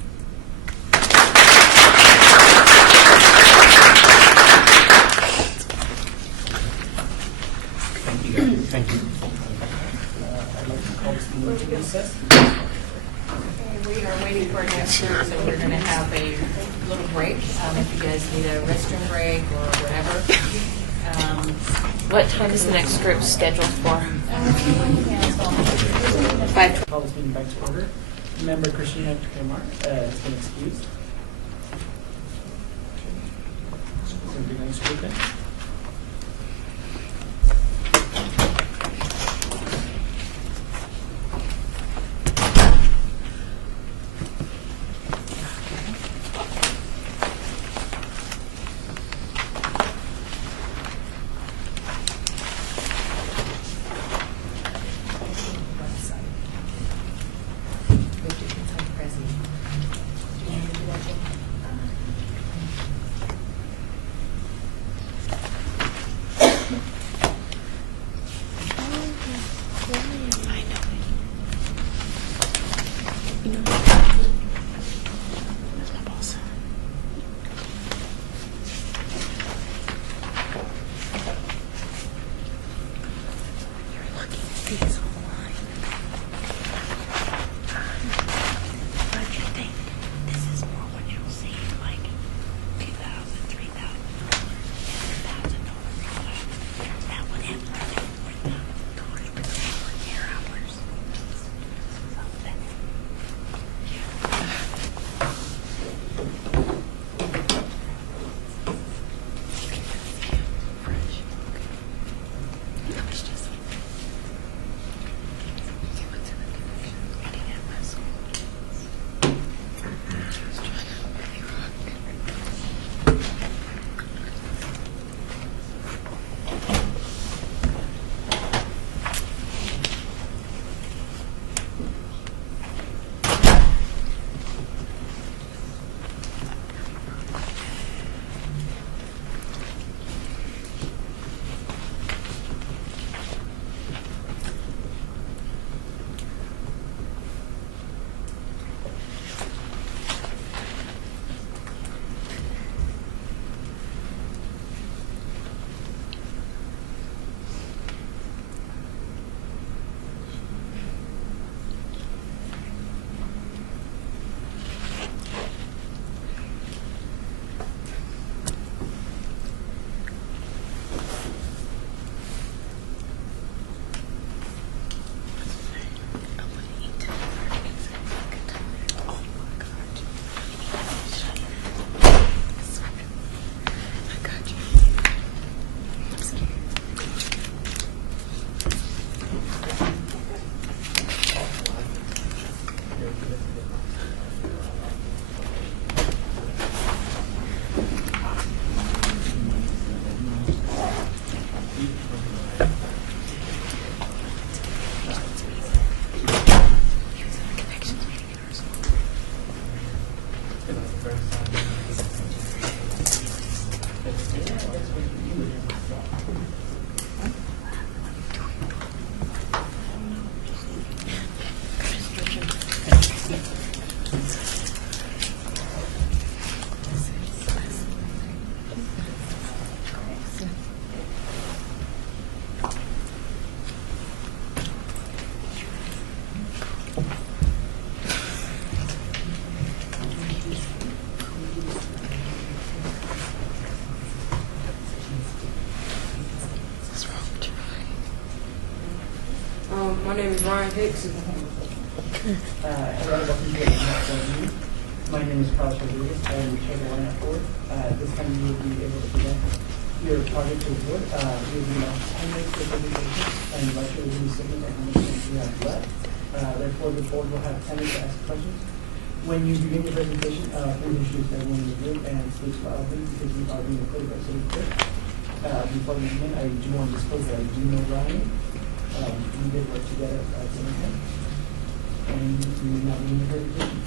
Thank you, guys. Thank you. I'd like to call this meeting to recess. We are waiting for an answer, so we're going to have a little break. If you guys need a restroom break or whatever. What time is the next group scheduled for? 5. Call this meeting back to order. Member Christina Kumar has been excused. So the next group then. My name is Ryan Hicks. Hello, welcome to the Ynapp board meeting. My name is Carlos Rodriguez. I am the chair of the Ynapp board. This time you will be able to present your project to the board. You will be on 10 minutes for presentation, and the lecture will be submitted and how much time you have left. Therefore, the board will have 10 minutes to ask questions. When you begin your presentation, please introduce everyone in the group and speak loudly because we are being recorded by City Clerk. Before we begin, I do want to disclose that I do know Ryan. We did work together at Ynapp. And you will now begin your presentation.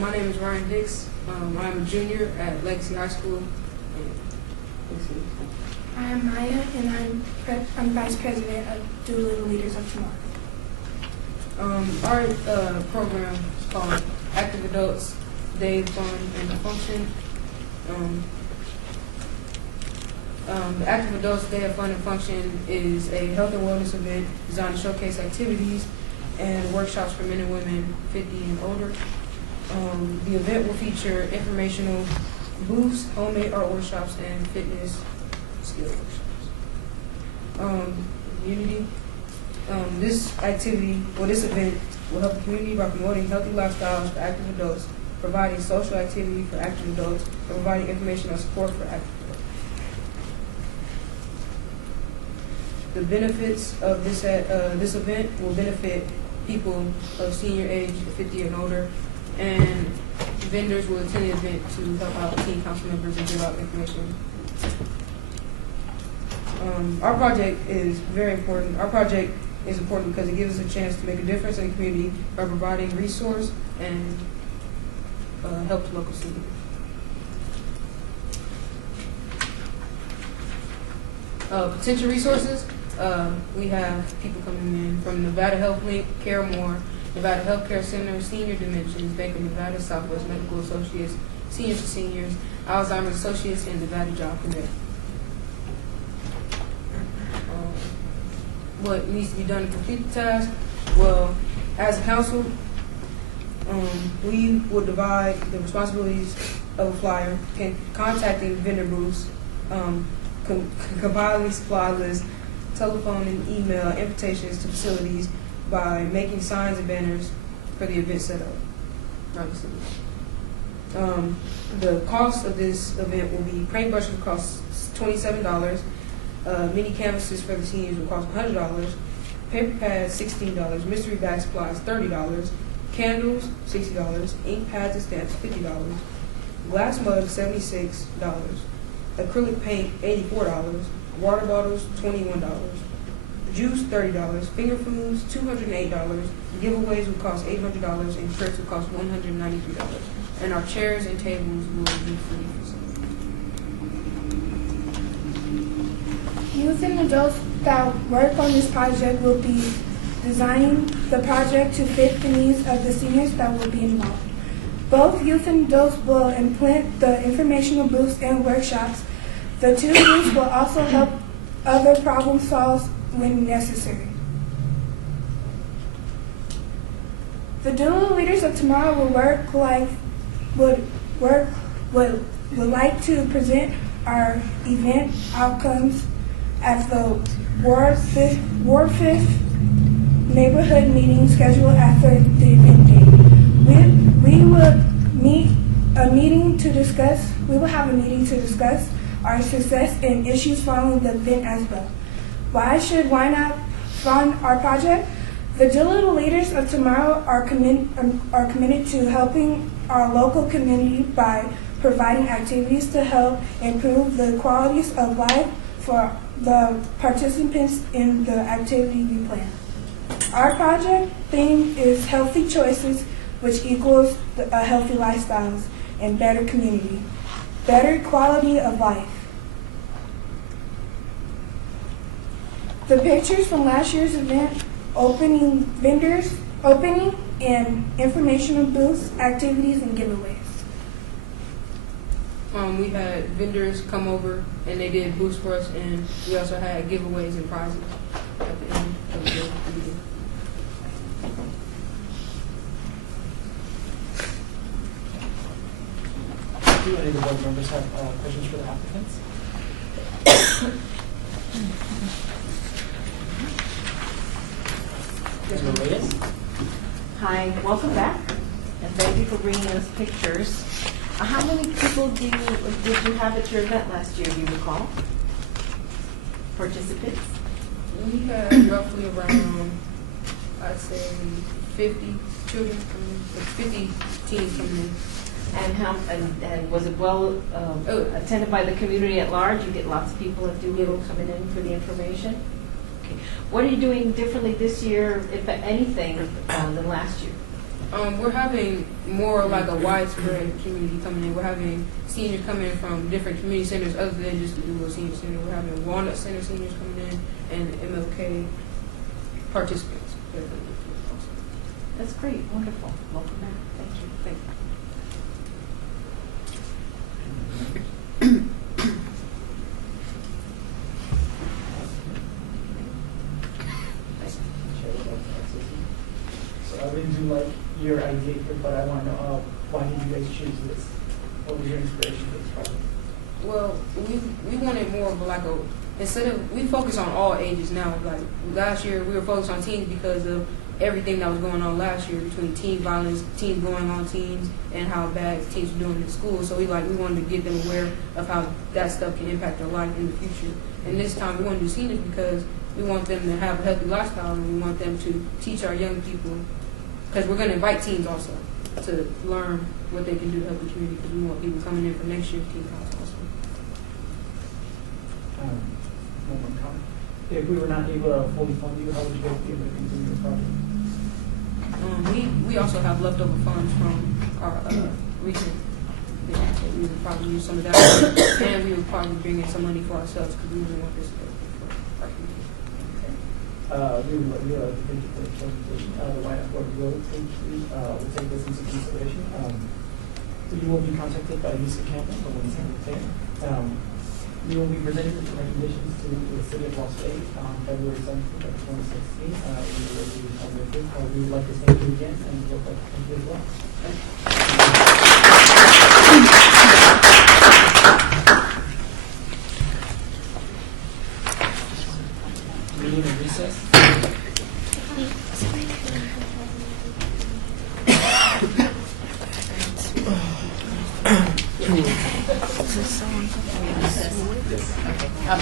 My name is Ryan Hicks. I'm a junior at Legacy High School. I am Maya, and I'm Vice President of Doolittle Leaders of Tomorrow. Our program is called Active Adults Day of Fun and Function. The Active Adults Day of Fun and Function is a health and wellness event designed to showcase activities and workshops for men and women 50 and older. The event will feature informational booths, homemade art workshops, and fitness skill workshops. Community. This event will help the community by promoting healthy lifestyles for active adults, providing social activity for active adults, and providing information and support for active adults. The benefits of this event will benefit people of senior age, 50 and older, and vendors will attend the event to help out teen council members and give out information. Our project is very important. Our project is important because it gives us a chance to make a difference in the community by providing resource and help to local seniors. Potential resources, we have people coming in from Nevada Health Link, CareMore, Nevada Healthcare Center, Senior Dimensions, Bank of Nevada, Southwest Medical Associates, Seniors to Seniors, Alzheimer's Associates, and Nevada Job Connect. What needs to be done to complete the task? Well, as a council, we will divide the responsibilities of a flyer, contacting vendor booths, compiling supply lists, telephone and email invitations to facilities by making signs and banners for the event setup. The cost of this event will be paintbrushes will cost $27, mini canvases for the seniors will cost $100, paper pads $16, mystery bag supplies $30, candles $60, ink pads and stamps $50, glass mugs $76, acrylic paint $84, water bottles $21, juice $30, finger foods $208, giveaways will cost $800, and shirts will cost $193. And our chairs and tables will be free for sale. Youth and adults that work on this project will be designing the project to fit the needs of the seniors that will be involved. Both youth and adults will implement the informational booths and workshops. The two groups will also help other problem solve when necessary. The Doolittle Leaders of Tomorrow would like to present our event outcomes at the Ward 5th neighborhood meeting scheduled after the event date. We will have a meeting to discuss our success and issues following the event as well. Why should Ynapp fund our project? The Doolittle Leaders of Tomorrow are committed to helping our local community by providing activities to help improve the qualities of life for the participants in the activity we plan. Our project theme is healthy choices, which equals a healthy lifestyles and better community, better quality of life. The pictures from last year's event, opening and informational booths, activities, and giveaways. We had vendors come over and they did booths for us, and we also had giveaways and prizes at the end of the meeting. Do any of the board members have questions for the applicants? Member Reyes? Hi, welcome back, and thank you for bringing us pictures. How many people did you have at your event last year, do you recall? Participants? We had roughly around, I'd say, 50 children coming in, 50 teens coming in. And was it well attended by the community at large? You get lots of people at Doolittle coming in for the information? Okay. What are you doing differently this year, if anything, than last year? We're having more like a widespread community coming in. We're having seniors coming in from different community centers other than just the Doolittle Senior Center. We're having Walnut Center seniors coming in and MLK participants. That's great, wonderful. Welcome back. Thank you. Thank you. So I really do like your idea here, but I want to know why did you guys choose this? What was your inspiration for this project? Well, we wanted more of like a, instead of, we focus on all ages now. Like last year we were focused on teens because of everything that was going on last year between teen violence, teens going on teens, and how bad teens were doing in school. So we wanted to get them aware of how that stuff can impact their life in the future. And this time we want to do seniors because we want them to have a healthy lifestyle, and we want them to teach our young people, because we're going to invite teens also to learn what they can do to help the community, because we want people coming in for next year's teen house also. One more comment. If we were not able to fully fund you, how would you guys be able to continue this project? We also have leftover funds from our recent event, so we would probably use some of that, and we would probably bring in some money for ourselves because we really want this for our community. We would like to thank you for the presentation. The Ynapp Board will take this into consideration. You will be contacted by Lisa Campbell, the one there. We will be presenting the recommendations to the City of Las Vegas on February 17th of 2016. We would like to thank you again, and we'll thank you as well. Meeting in recess. I'd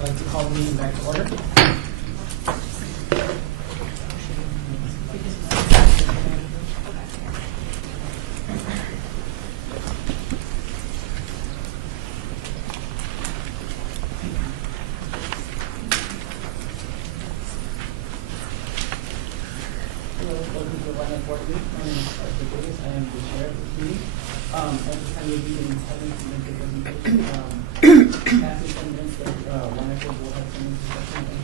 like to call the meeting back to order. Welcome to the Ynapp Board meeting. My name is Arthur Davis. I am the chair of this meeting. At this time, we'll be in attendance to make the presentation. After 10 minutes, the Ynapp Board will have some discussion, and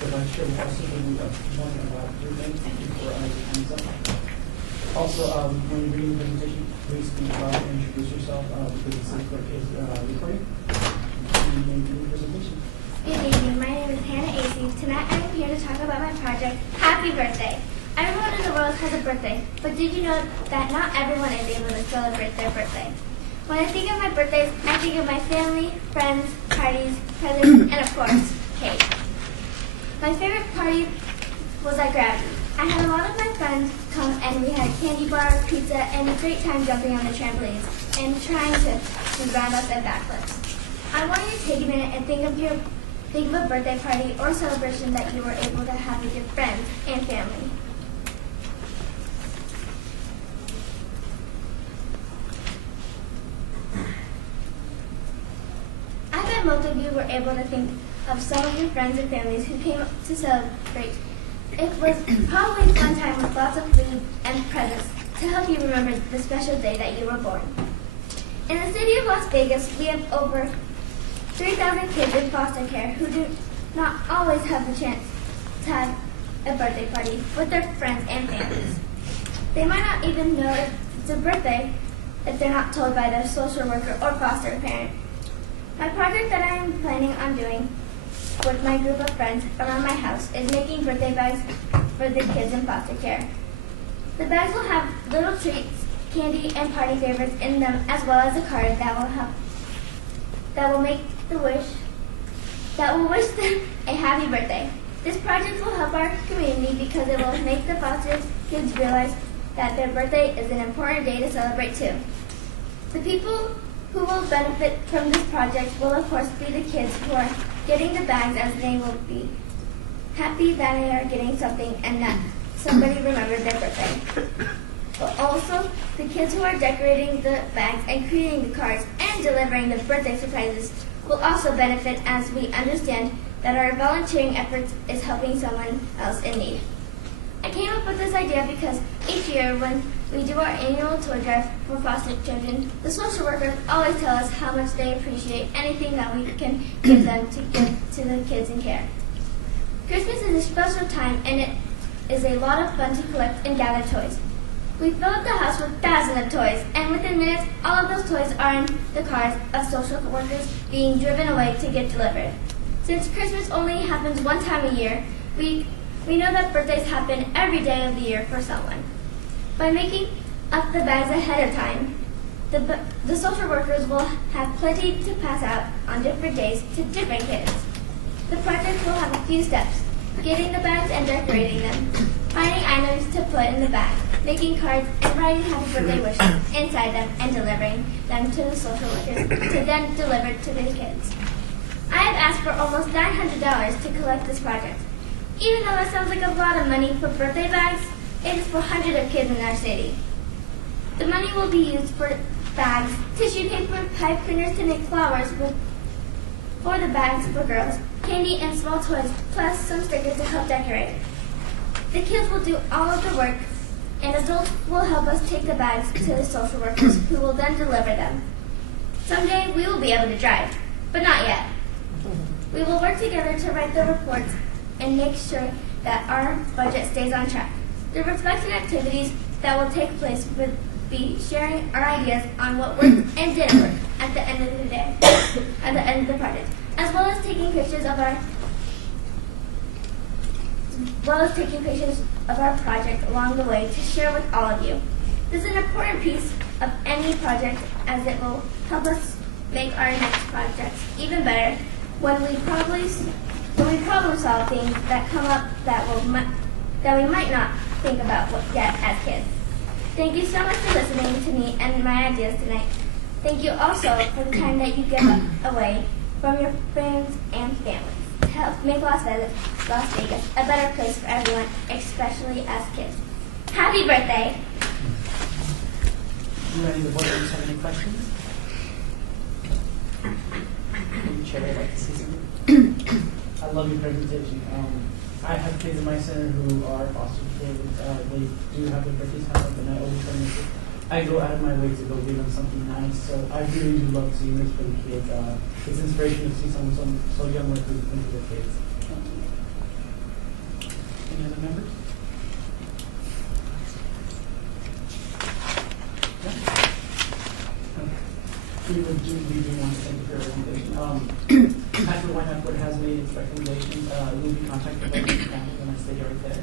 the vice chair will also be one about your names before I hands up. Also, when you're reading the presentation, please speak loud and introduce yourself because the city clerk is recording. You may begin the presentation. Good evening. My name is Hannah Acey. Tonight I am here to talk about my project, Happy Birthday. Everyone in the world has a birthday, but did you know that not everyone is able to celebrate their birthday? When I think of my birthdays, I think of my family, friends, parties, presents, and of course, cake. My favorite party was at Gravity. I had a lot of my friends come and we had candy bars, pizza, and a great time jumping on the trampolines and trying to do round-ups and backflips. I want you to take a minute and think of a birthday party or celebration that you were able to have with your friends and family. I bet most of you were able to think of some of your friends and families who came to celebrate. It was probably a fun time with lots of food and presents to help you remember the special day that you were born. In the city of Las Vegas, we have over 3,000 kids in foster care who do not always have the chance to have a birthday party with their friends and families. They might not even know if it's a birthday if they're not told by their social worker or foster parent. My project that I am planning on doing with my group of friends around my house is making birthday bags for the kids in foster care. The bags will have little treats, candy, and party favorites in them, as well as a card that will make the wish that will wish them a happy birthday. This project will help our community because it will make the foster kids realize that their birthday is an important day to celebrate too. The people who will benefit from this project will of course be the kids who are getting the bags, as they will be happy that they are getting something and that somebody remembered their birthday. But also, the kids who are decorating the bags and creating the cards and delivering the birthday surprises will also benefit, as we understand that our volunteering efforts is helping someone else in need. I came up with this idea because each year when we do our annual toy drive for foster children, the social workers always tell us how much they appreciate anything that we can give them to give to the kids in care. Christmas is a special time, and it is a lot of fun to collect and gather toys. We fill up the house with thousands of toys, and within minutes, all of those toys are in the cars of social workers being driven away to get delivered. Since Christmas only happens one time a year, we know that birthdays happen every day of the year for someone. By making up the bags ahead of time, the social workers will have plenty to pass out on different days to different kids. The project will have a few steps: getting the bags and decorating them, finding items to put in the bag, making cards and writing happy birthday wishes inside them, and delivering them to the social workers to then deliver to the kids. I have asked for almost $900 to collect this project. Even though that sounds like a lot of money for birthday bags, it is for hundreds of kids in our city. The money will be used for bags, tissue paper, pipe cleaners to make flowers for the bags for girls, candy and small toys, plus some stickers to help decorate. The kids will do all of the work, and adults will help us take the bags to the social workers, who will then deliver them. Someday we will be able to drive, but not yet. We will work together to write the reports and make sure that our budget stays on track. The reflection activities that will take place will be sharing our ideas on what worked and didn't work at the end of the day, at the end of the project, as well as taking pictures of our project along the way to share with all of you. This is an important piece of any project, as it will help us make our next projects even better when we problem solve things that come up that we might not think about yet as kids. Thank you so much for listening to me and my ideas tonight. Thank you also for the time that you give away from your friends and families to help make Las Vegas a better place for everyone, especially as kids. Happy birthday! Do any of the board members have any questions? Chair, I'd like to say something. I love your presentation. I have kids in my center who are foster kids. They do have their birthdays coming up, and I always try to make sure I go out of my way to go give them something nice. So I really do love seeing this for the kids. It's inspirational to see someone so young work into their kids. Any other members? We do want to thank you for your presentation. After the Ynapp Board has made its recommendations, we'll be contacted by the county when I stay right there.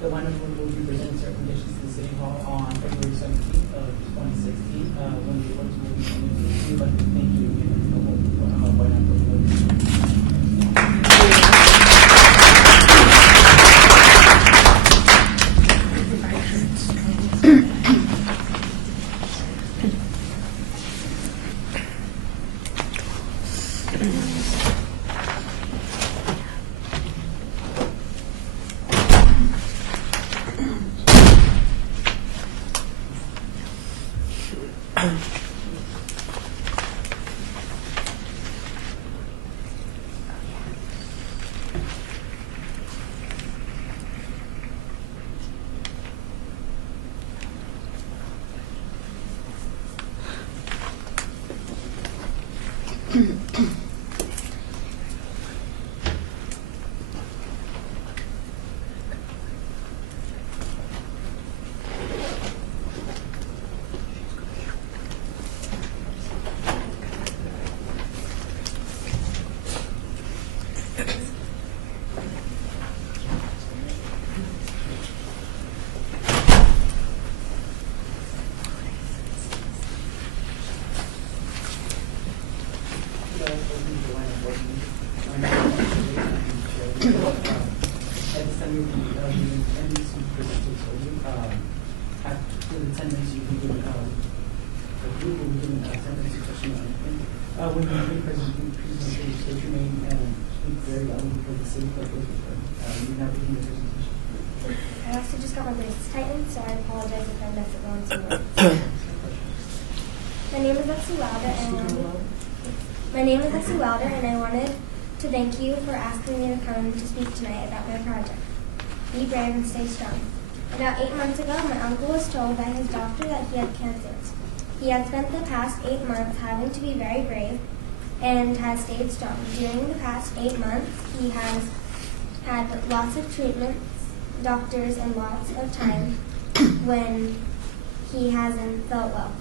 The Ynapp Board will be presenting its recommendations to the City Hall on February 17th of 2016, when the awards will be coming. We'd like to thank you again for the whole Ynapp Board. opening the line of board meeting. At this time, you'll be giving NBC presentations for you. After the 10 minutes, you can give the group will be given 10 minutes of question on anything. When you give presentation, state your name and speak very loudly because the city clerk will refer. You now begin your presentation. I also just got my braces tightened, so I apologize if I mess it wrong somewhere. My name is Lexi Wilder, and I wanted to thank you for asking me to come to speak tonight about my project. Be brave and stay strong. About 8 months ago, my uncle was told by his doctor that he had cancer. He had spent the past 8 months having to be very brave and has stayed strong. During the past 8 months, he has had lots of treatments, doctors, and lots of time when he hasn't felt well.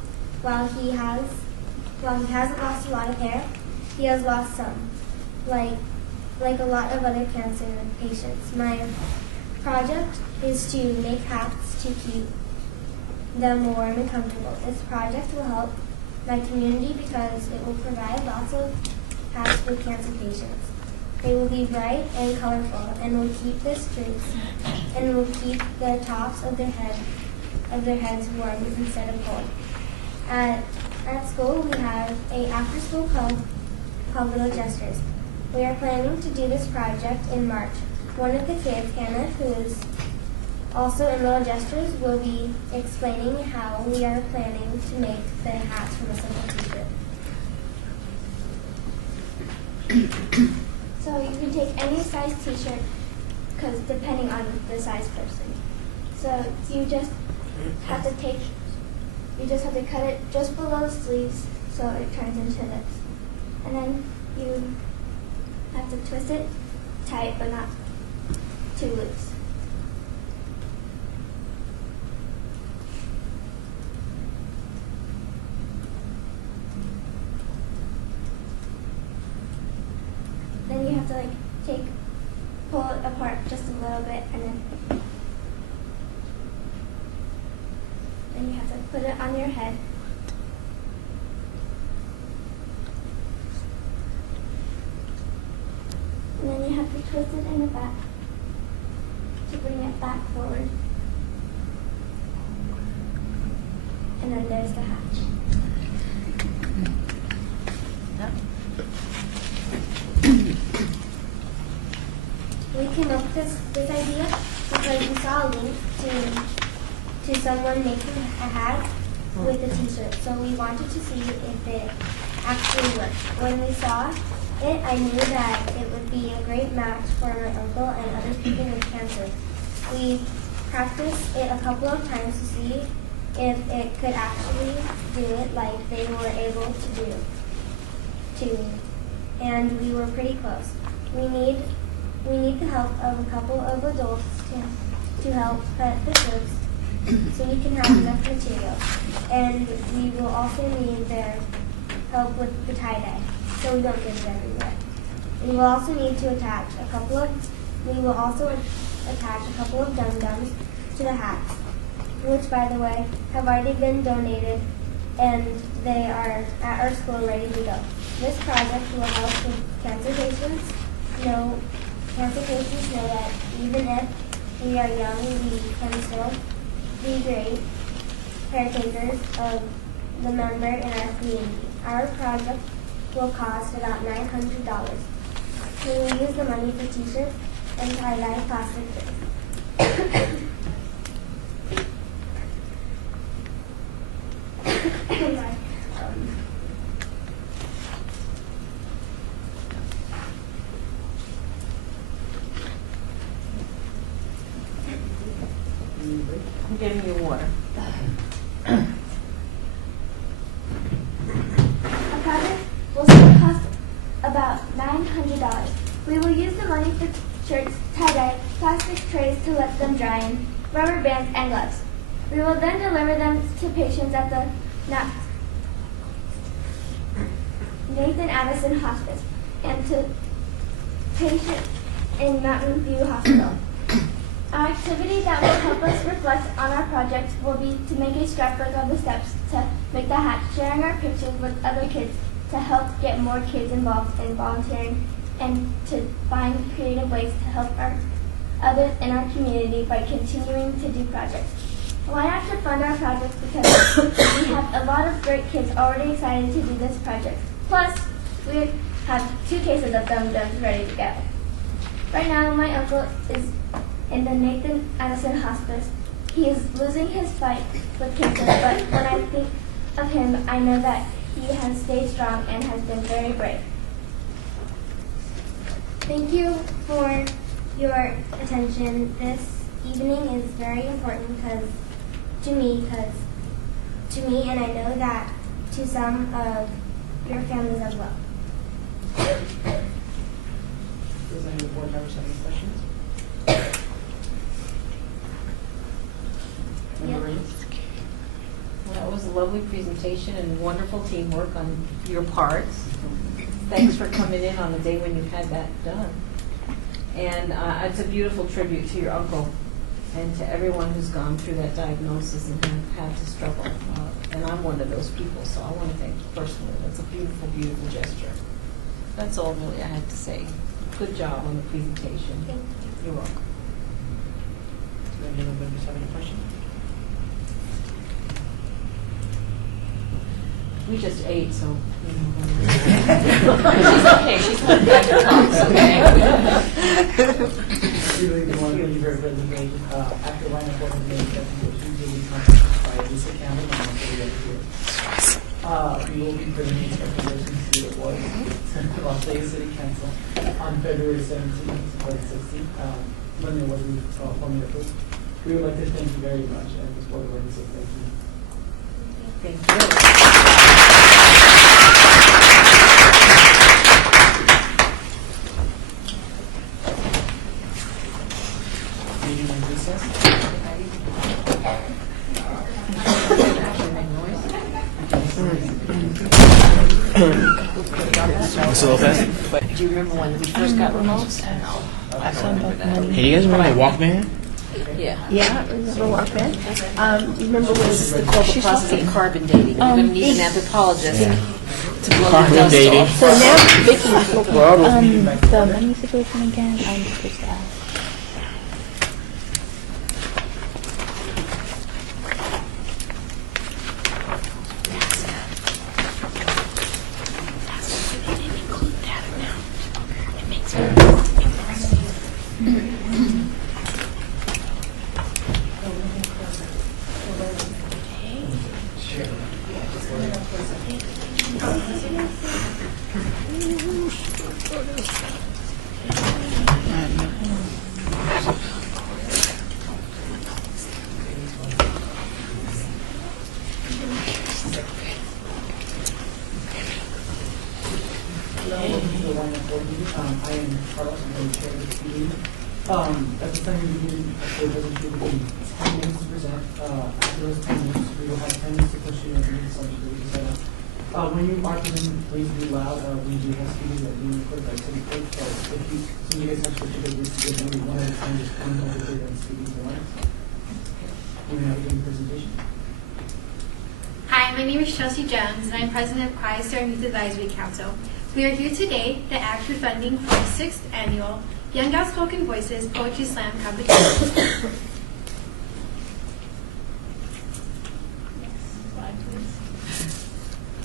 While he hasn't lost a lot of hair, he has lost some, like a lot of other cancer patients. My project is to make hats to keep them warm and comfortable. This project will help my community because it will provide lots of hats for cancer patients. They will be bright and colorful and will keep the streets and will keep the tops of their heads warm instead of cold. At school, we have a after-school club called Little Jesters. We are planning to do this project in March. One of the kids, Hannah, who is also in Little Jesters, will be explaining how we are planning to make the hats from a simple t-shirt. So you can take any size t-shirt, because depending on the size person. So you just have to cut it just below the sleeves so it turns into this. And then you have to twist it tight but not too loose. Then you have to pull it apart just a little bit, and then you have to put it on your head. And then you have to twist it in the back to bring it back forward. And then there's the hat. We came up with this idea because we saw a link to someone making a hat with a t-shirt. So we wanted to see if it actually worked. When we saw it, I knew that it would be a great match for my uncle and other people with cancer. We practiced it a couple of times to see if it could actually do it like they were able to do. And we were pretty close. We need the help of a couple of adults to help cut the shirts so we can have enough material. And we will also need their help with the tie-dye so we don't get it everywhere. We will also need to attach a couple of dum-dums to the hats, which, by the way, have already been donated and they are at our school ready to go. This project will help with cancer patients know that even if we are young, we can still be great caretakers of the member in our community. Our project will cost about $900. We will use the money for t-shirts and tie-dye plastic trays. I'm getting you water. A project will still cost about $900. We will use the money for shirts, tie-dye, plastic trays to let them dry in, rubber bands, and gloves. We will then deliver them to patients at the Nathan Addison Hospice and to patients in Mountain View Hospital. Our activity that will help us reflect on our project will be to make a scrapbook of the steps to make the hat, sharing our pictures with other kids to help get more kids involved in volunteering and to find creative ways to help others in our community by continuing to do projects. Ynapp should fund our projects because we have a lot of great kids already excited to do this project. Plus, we have 2 cases of Dum Dums ready to go. Right now, my uncle is in the Nathan Addison Hospice. He is losing his fight with cancer, but when I think of him, I know that he has stayed strong and has been very brave. Thank you for your attention. This evening is very important to me, and I know that to some of your families as well. Does any of the board members have any questions? Member Reed? Well, that was a lovely presentation and wonderful teamwork on your parts. Thanks for coming in on the day when you had that done. And it's a beautiful tribute to your uncle and to everyone who's gone through that diagnosis and have had to struggle. And I'm one of those people, so I want to thank you personally. That's a beautiful, beautiful gesture. That's all really I had to say. Good job on the presentation. Thank you. You're welcome. Do any other members have any questions? We just ate, so, you know. She's okay. She's not back to talk, okay? Really, the one really very presentation. After Ynapp board has made recommendations, will be contacted by Lisa Campbell and I'll put it up here. We will be bringing these recommendations to the board, Las Vegas City Council, on February 17th, 2016, when there was formally approved. We would like to thank you very much, and this board would like to say thank you. Thank you. Meeting in recess. Mr. Lopez? Do you remember when we first got remotes? I saw about the money. Hey, you guys remember Walkman? Yeah. Yeah, remember Walkman? Remember when This is called the process of carbon dating. You're going to need an anthropologist to blow the Carbon dust dating. off. So now Vicki is looking. The money situation again, I'm supposed to ask. I am Carlos, I'm the chair of this meeting. At this time, we're beginning the presentation will be 10 minutes to present. After those 10 minutes, we will have 10 minutes to question and read the subject that we decided on. When you are presenting, please be loud. We do have speakers that being recorded by city clerk. So if you, some of you guys have particular groups to get maybe one at a time, just one over here and speaking to one. We're going to begin the presentation. Hi, my name is Chelsea Jones, and I'm president of Quiet Star Youth Advisory Council. We are here today to ask for funding for the 6th annual Young Outspoken Voices Poetry Slam competition.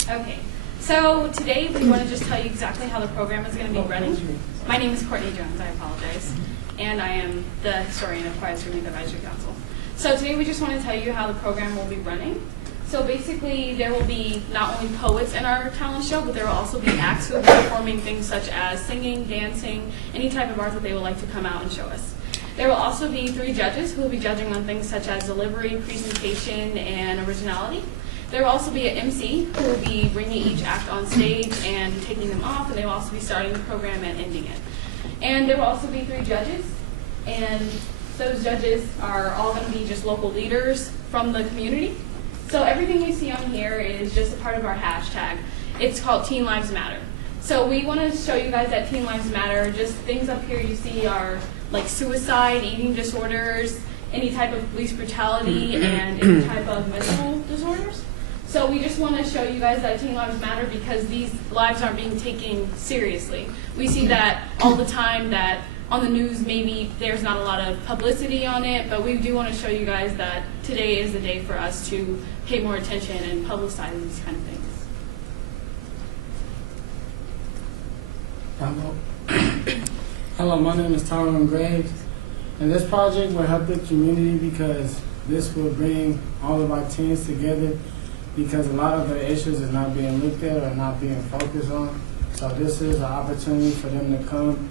Okay, so today we want to just tell you exactly how the program is going to be running. My name is Courtney Jones, I apologize, and I am the historian of Quiet Star Youth Advisory Council. So today we just want to tell you how the program will be running. So basically, there will be not only poets in our talent show, but there will also be acts who will be performing things such as singing, dancing, any type of art that they would like to come out and show us. There will also be 3 judges who will be judging on things such as delivery, presentation, and originality. There will also be an MC who will be bringing each act on stage and taking them off, and they will also be starting the program and ending it. And there will also be 3 judges, and those judges are all going to be just local leaders from the community. So everything you see on here is just a part of our hashtag. It's called Teen Lives Matter. So we want to show you guys that Teen Lives Matter. Just things up here you see are like suicide, eating disorders, any type of police brutality, and any type of mental disorders. So we just want to show you guys that teen lives matter because these lives aren't being taken seriously. We see that all the time, that on the news maybe there's not a lot of publicity on it, but we do want to show you guys that today is the day for us to pay more attention and publicize these kind of things. Hello. Hello, my name is Tyrone Graves, and this project will help the community because this will bring all of our teens together because a lot of their issues is not being looked at or not being focused on. So this is an opportunity for them to come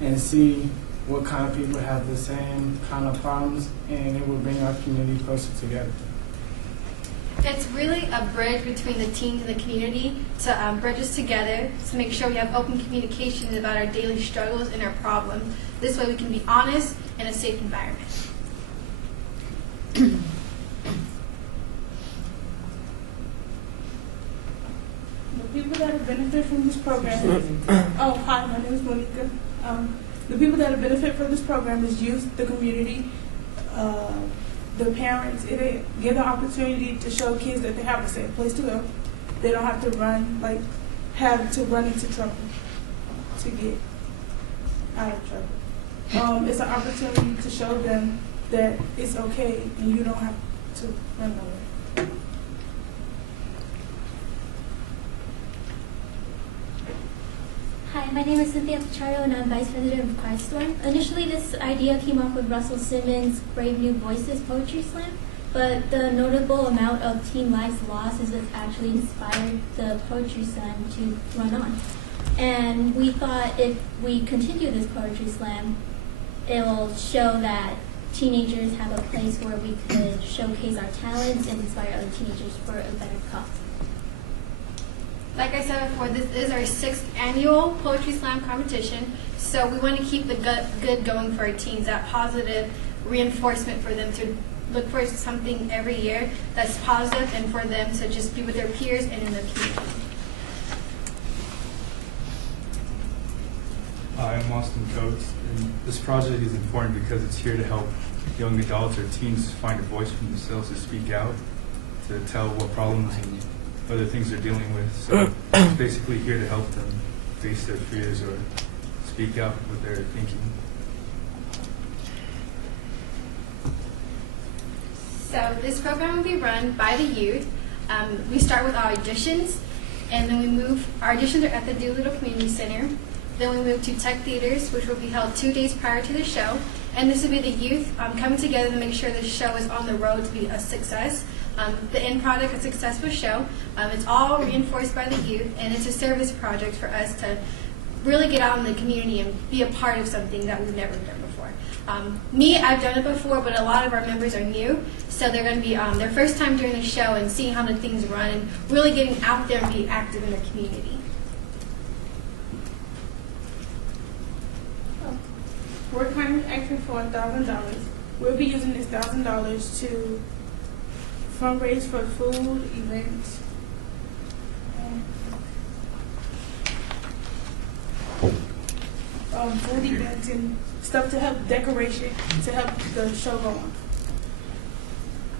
and see what kind of people have the same kind of problems, and it will bring our community closer together. It's really a bridge between the teens and the community to bridge us together, to make sure we have open communication about our daily struggles and our problems. This way we can be honest in a safe environment. The people that have benefit from this program hi, my name is Monica. The people that have benefit from this program is youth, the community, the parents. It give the opportunity to show kids that they have a safe place to go. They don't have to have to run into trouble to get out of trouble. It's an opportunity to show them that it's okay and you don't have to run away. Hi, my name is Cynthia Pichardo and I'm Vice President of Christstorm. Initially, this idea came up with Russell Simmons' Brave New Voices Poetry Slam, but the notable amount of teen lives lost is what's actually inspired the Poetry Slam to run on. And we thought if we continue this Poetry Slam, it will show that teenagers have a place where we could showcase our talents and inspire other teenagers for a better cause. Like I said before, this is our 6th annual Poetry Slam competition, so we want to keep the good going for our teens, that positive reinforcement for them to look for something every year that's positive and for them to just be with their peers and in the community. Hi, I'm Austin Coates, and this project is important because it's here to help young adults or teens find a voice for themselves to speak out, to tell what problems and other things they're dealing with. So it's basically here to help them face their fears or speak out what they're thinking. So this program will be run by the youth. We start with our auditions, and then we move, our auditions are at the Doolittle Community Center. Then we move to Tech Theaters, which will be held 2 days prior to the show. And this will be the youth coming together to make sure the show is on the road to be a success. The end product, a successful show. It's all reinforced by the youth, and it's a service project for us to really get out in the community and be a part of something that we've never done before. I've done it before, but a lot of our members are new, so they're going to be their first time doing the show and seeing how the things run and really getting out there and be active in the community. We're currently asking for $1,000. We'll be using this $1,000 to fundraise for food, events, food events and stuff to help decoration, to help the show go on.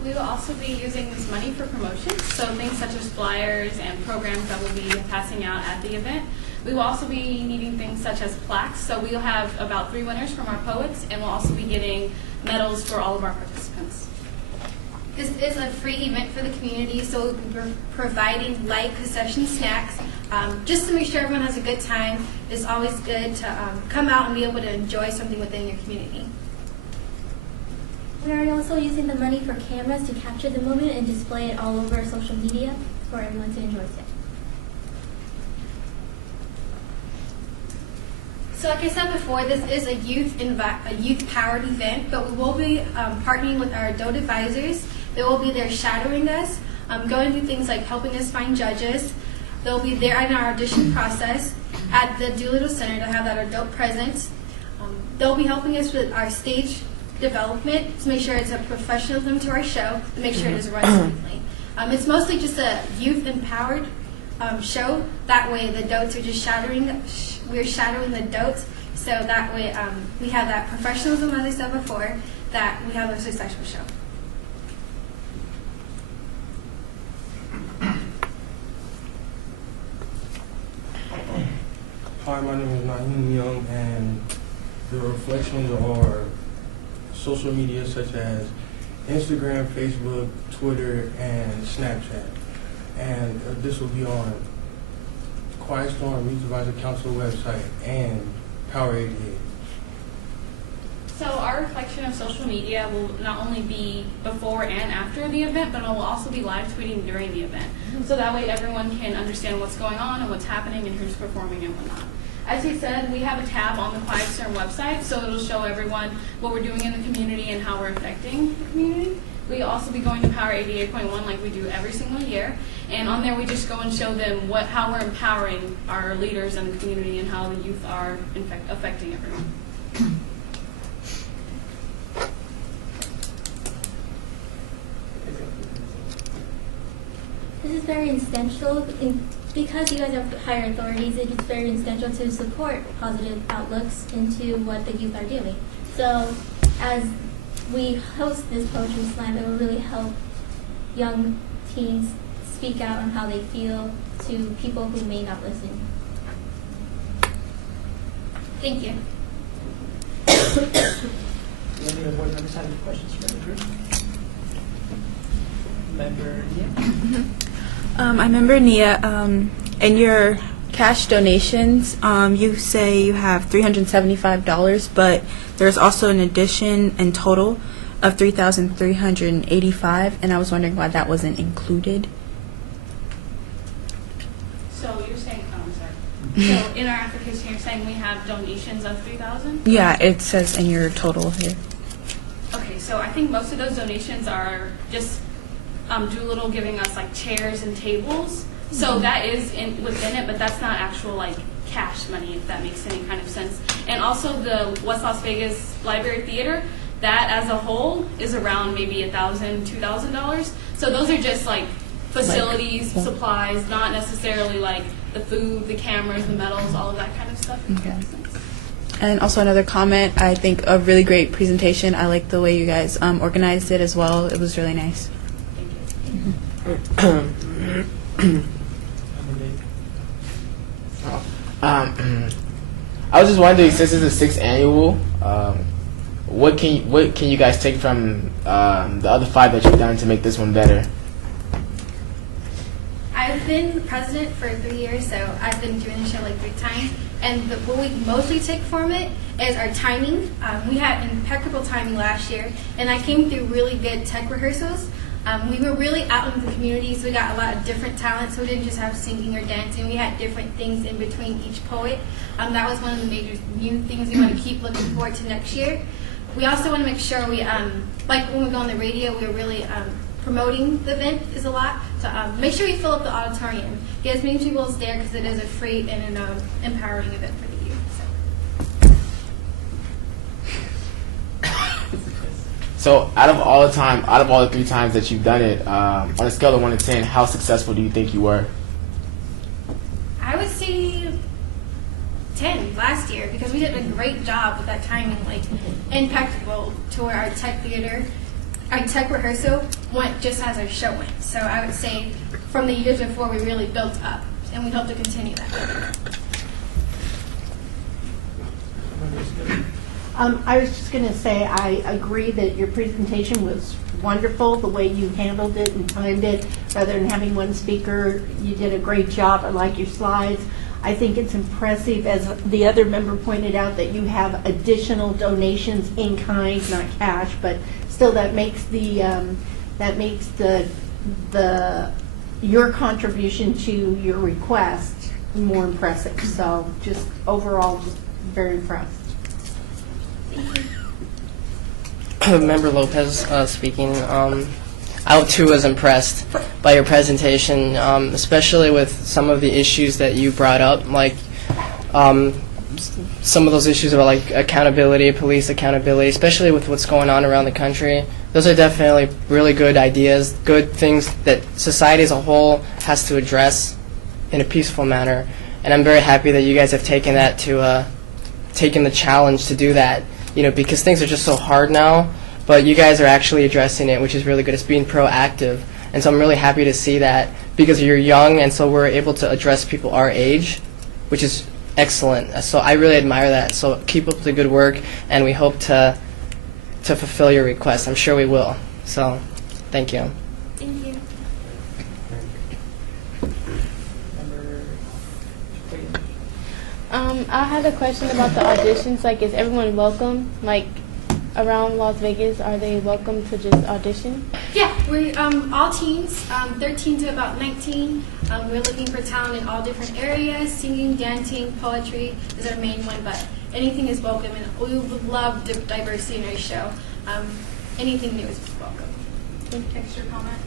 We will also be using this money for promotions, so things such as flyers and programs that we'll be passing out at the event. We will also be needing things such as plaques, so we'll have about 3 winners from our poets, and we'll also be getting medals for all of our participants. This is a free event for the community, so we'll be providing light concession snacks just to make sure everyone has a good time. It's always good to come out and be able to enjoy something within your community. We are also using the money for cameras to capture the moment and display it all over social media for everyone to enjoy it. So like I said before, this is a youth-powered event, but we will be partnering with our adult advisors. They will be there shadowing us, going through things like helping us find judges. They'll be there in our audition process at the Doolittle Center to have that adult presence. They'll be helping us with our stage development to make sure it's a professionalism to our show, to make sure it is run smoothly. It's mostly just a youth-empowered show. That way the dotes are just we're shadowing the dotes, so that way we have that professionalism, as I said before, that we have a successful show. Hi, my name is Naheem Young, and the reflections are social media such as Instagram, Facebook, Twitter, and Snapchat. And this will be on Quiet Storm Youth Advisor Council website and Power 88. So our reflection of social media will not only be before and after the event, but it will also be live tweeting during the event. So that way everyone can understand what's going on and what's happening and who's performing and whatnot. As we said, we have a tab on the Quiet Storm website, so it'll show everyone what we're doing in the community and how we're affecting the community. We'll also be going to Power 88.1 like we do every single year. And on there we just go and show them how we're empowering our leaders in the community and how the youth are affecting everyone. This is very essential because you guys are higher authorities. It is very essential to support positive outlooks into what the youth are doing. So as we host this poetry slam, it will really help young teens speak out on how they feel to people who may not listen. Thank you. Any other board members have any questions for the group? Member Nia? I remember Nia, in your cash donations, you say you have $375, but there's also an addition in total of $3,385, and I was wondering why that wasn't included. So you're saying, I'm sorry. So in our application, you're saying we have donations of $3,000? Yeah, it says in your total here. Okay, so I think most of those donations are just Doolittle giving us like chairs and tables. So that is within it, but that's not actual like cash money, if that makes any kind of sense. And also the West Las Vegas Library Theater, that as a whole is around maybe $1,000, $2,000. So those are just like facilities, supplies, not necessarily like the food, the cameras, the medals, all of that kind of stuff. Okay. And also another comment, I think a really great presentation. I like the way you guys organized it as well. It was really nice. I was just wondering, since it's the sixth annual, what can you guys take from the other 5 that you've done to make this one better? I've been president for 3 years, so I've been doing the show like 3 times. And what we mostly take from it is our timing. We had impeccable timing last year, and I came through really good tech rehearsals. We were really out in the community, so we got a lot of different talents. So we didn't just have singing or dancing. We had different things in between each poet. That was one of the major new things we want to keep looking forward to next year. We also want to make sure we, like when we go on the radio, we're really promoting the event is a lot. So make sure you fill up the auditorium. Get as many people as there because it is a free and an empowering event for the youth. So out of all the 3 times that you've done it, on a scale of 1 to 10, how successful do you think you were? I would say 10 last year because we did a great job with that timing, like impeccable to where our tech theater, our tech rehearsal went just as our show went. So I would say from the years before we really built up, and we hope to continue that. I was just going to say I agree that your presentation was wonderful, the way you handled it and timed it. Rather than having one speaker, you did a great job. I like your slides. I think it's impressive, as the other member pointed out, that you have additional donations in kind, not cash, but still that makes your contribution to your request more impressive. So just overall, just very impressed. Member Lopez speaking. I too was impressed by your presentation, especially with some of the issues that you brought up, like some of those issues about like accountability, police accountability, especially with what's going on around the country. Those are definitely really good ideas, good things that society as a whole has to address in a peaceful manner. And I'm very happy that you guys have taken that to taken the challenge to do that. You know, because things are just so hard now, but you guys are actually addressing it, which is really good. It's being proactive, and so I'm really happy to see that because you're young, and so we're able to address people our age, which is excellent. So I really admire that. So keep up the good work, and we hope to fulfill your request. I'm sure we will. So thank you. Thank you. I had a question about the auditions. Like, is everyone welcome? Like, around Las Vegas, are they welcome to just audition? Yeah, we're all teens, 13 to about 19. We're looking for talent in all different areas. Singing, dancing, poetry is our main one, but anything is welcome, and we would love diversity in our show. Anything new is welcome. Extra comment.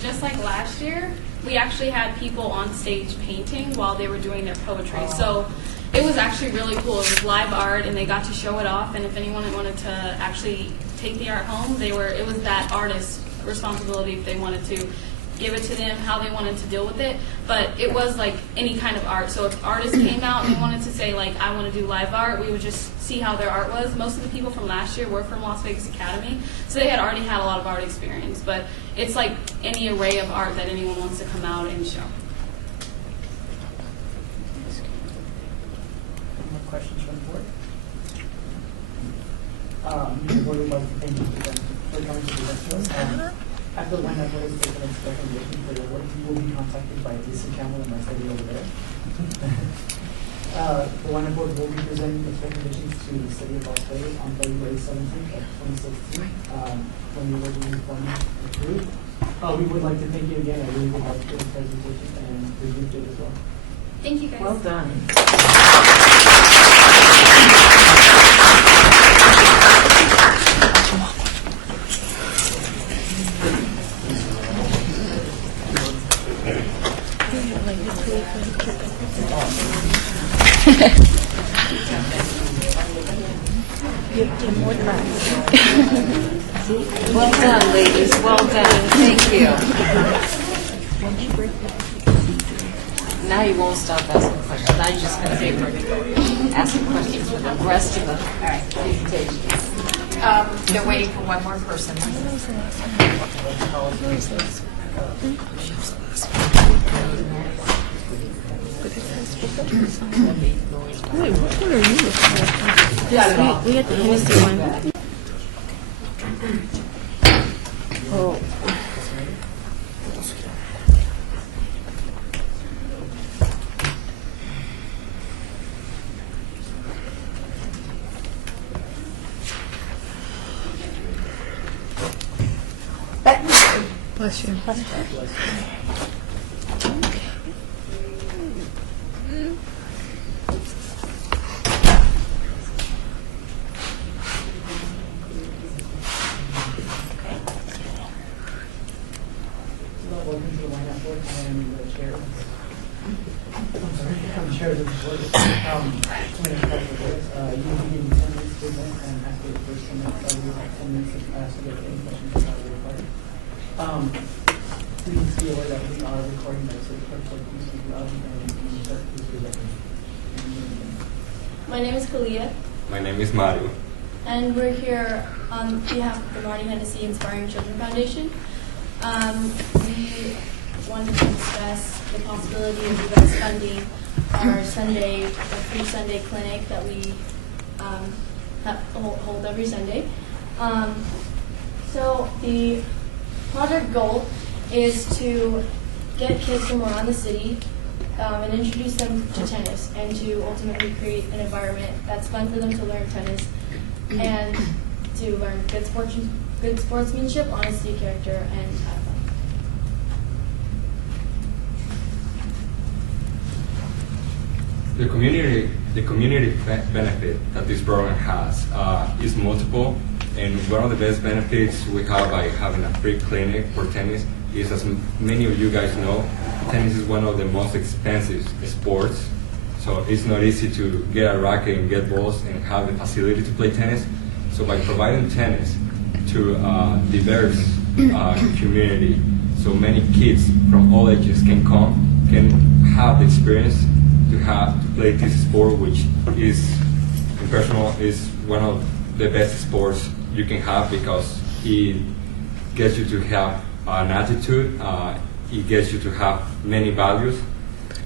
Just like last year, we actually had people on stage painting while they were doing their poetry. So it was actually really cool. It was live art, and they got to show it off. And if anyone wanted to actually take the art home, it was that artist's responsibility if they wanted to give it to them, how they wanted to deal with it. But it was like any kind of art. So if artists came out and they wanted to say, like, I want to do live art, we would just see how their art was. Most of the people from last year were from Las Vegas Academy, so they had already had a lot of art experience. But it's like any array of art that anyone wants to come out and show. Any more questions from the board? The board would like to thank you for coming to present to us. After the Ynapp board has taken its recommendation for the award, you will be contacted by Lisa Campbell and myself over there. The Ynapp board will be presenting its recommendations to the city of Las Vegas on February 17th of 2016 when the award will be formally approved. We would like to thank you again. I really would like your presentation and the group did as well. Thank you, guys. Well done. Well done, ladies. Well done. Thank you. Now you won't stop asking questions. Now you're just going to be asking questions for the rest of the presentation. They're waiting for one more person. Wait, which one are you looking at? We got the Hennessy one. Oh. Bless you. Bless you. Welcome to the Ynapp board. I am the chair. I'm chair of the board. You will be given 10 minutes to present, and after the first 10 minutes, I will have 10 minutes to ask you any questions about the recording. Please be aware that we are recording this, so please speak loudly and start please presenting. My name is Kalia, My name is Mario. and we're here on behalf of the Marty Hennessy Inspiring Children Foundation. We wanted to discuss the possibility of you guys funding our free Sunday clinic that we hold every Sunday. So the project goal is to get kids from around the city and introduce them to tennis, and to ultimately create an environment that's fun for them to learn tennis and to learn good sportsmanship, honesty, character, and have fun. The community benefit that this program has is multiple, and one of the best benefits we have by having a free clinic for tennis is, as many of you guys know, tennis is one of the most expensive sports. So it's not easy to get a racket and get balls and have the facility to play tennis. So by providing tennis to diverse community, so many kids from all ages can have the experience to play this sport, which is, in personal, is one of the best sports you can have, because it gets you to have an attitude, it gets you to have many values,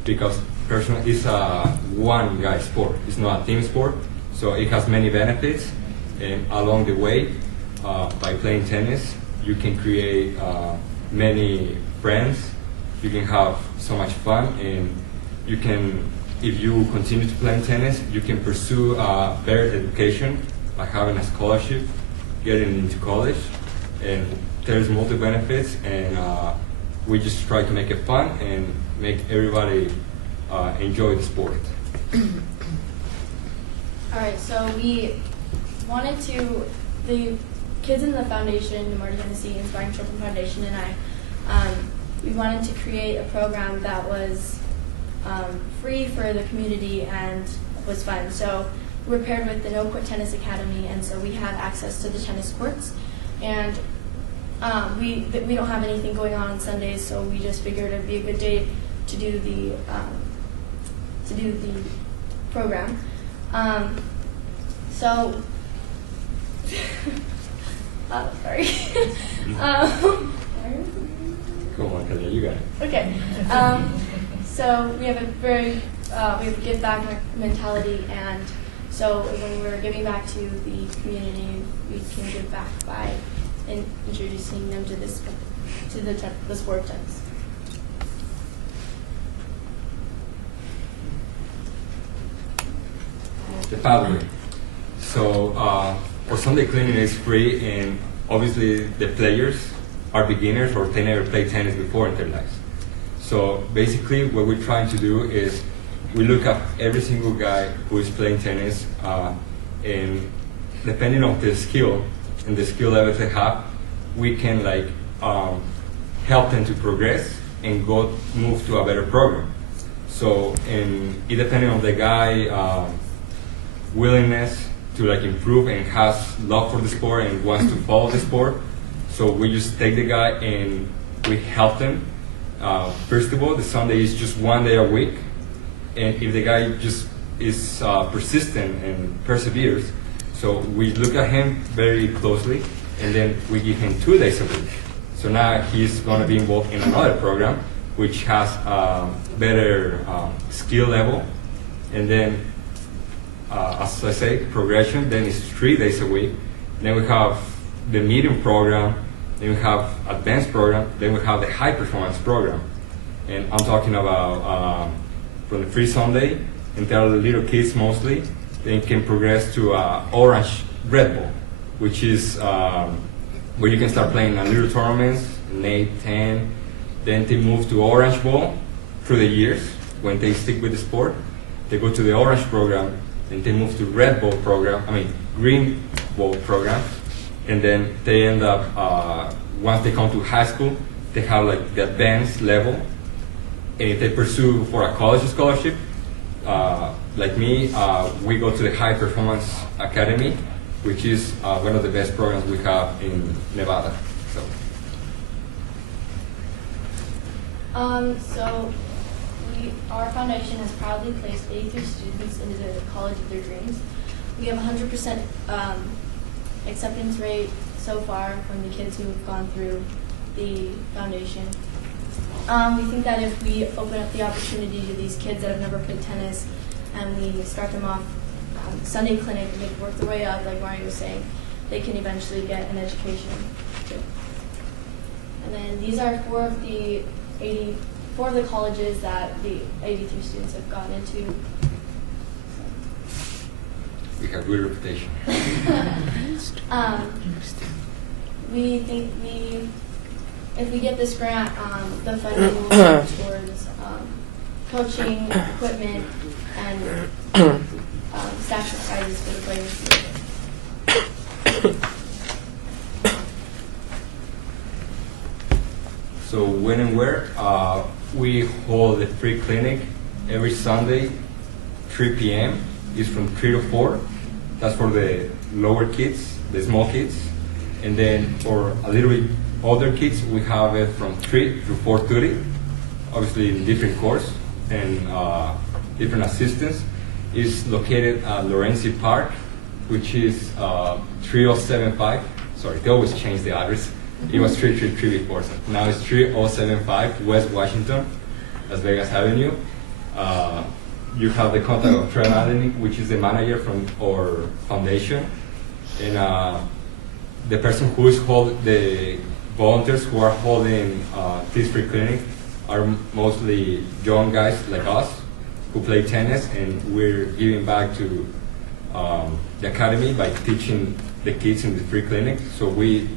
because personal, it's a one guy sport. It's not a team sport, so it has many benefits. And along the way, by playing tennis, you can create many friends. You can have so much fun, and you can, if you continue to play tennis, you can pursue a better education by having a scholarship, getting into college, and there's multiple benefits. And we just try to make it fun and make everybody enjoy the sport. All right, so we wanted to, the kids in the foundation, the Marty Hennessy Inspiring Children Foundation, and I, we wanted to create a program that was free for the community and was fun. So we're paired with the No Quit Tennis Academy, and so we have access to the tennis courts. And we don't have anything going on Sundays, so we just figured it'd be a good day to do the program. So, sorry. Come on, Kelly, you got it. Okay. So we have a very we have a give back mentality, and so when we're giving back to the community, we can give back by introducing them to this the sport of tennis. The pathway. So for Sunday cleaning is free, and obviously the players are beginners or they never played tennis before in their lives. So basically what we're trying to do is we look at every single guy who is playing tennis, and depending on the skill and the skill level they have, we can help them to progress and move to a better program. So, and it depending on the guy willingness to improve and has love for the sport and wants to follow the sport. So we just take the guy and we help them. First of all, the Sunday is just 1 day a week, and if the guy just is persistent and perseveres, so we look at him very closely, and then we give him 2 days a week. So now he's going to be involved in another program which has a better skill level, and then as I say, progression, then it's 3 days a week. Then we have the medium program, then we have advanced program, then we have the high performance program. And I'm talking about from the free Sunday, and tell the little kids mostly, they can progress to orange Red Bull, which is where you can start playing in little tournaments, 8, 10, then they move to orange ball through the years when they stick with the sport. They go to the orange program, then they move to green ball program, and then they end up, once they come to high school, they have the advanced level, and if they pursue for a college scholarship, like me, we go to the High Performance Academy, which is one of the best programs we have in Nevada. So our foundation has proudly placed 83 students into the college of their dreams. We have 100% acceptance rate so far from the kids who have gone through the foundation. We think that if we open up the opportunity to these kids that have never played tennis, and we start them off Sunday clinic and they work their way up, like Mario was saying, they can eventually get an education too. And then these are four of the colleges that the 83 students have gone into. We have good reputation. We think if we get this grant, the funding will go towards coaching, equipment, and staff prizes for the players. So when and where? We hold a free clinic every Sunday, 3 p.m. It's from 3 to 4. That's for the lower kids, the small kids. And then for a little bit older kids, we have it from 3 to 4:30, obviously in different course and different assistants. It's located at Lorenzi Park, which is 3075. Sorry, they always change the address. It was 333 before, so now it's 3075 West Washington, Las Vegas Avenue. You have the contact of Trent Allen, which is the manager from our foundation, and the person who is the volunteers who are holding this free clinic are mostly young guys like us who play tennis, and we're giving back to the academy by teaching the kids in the free clinic. So we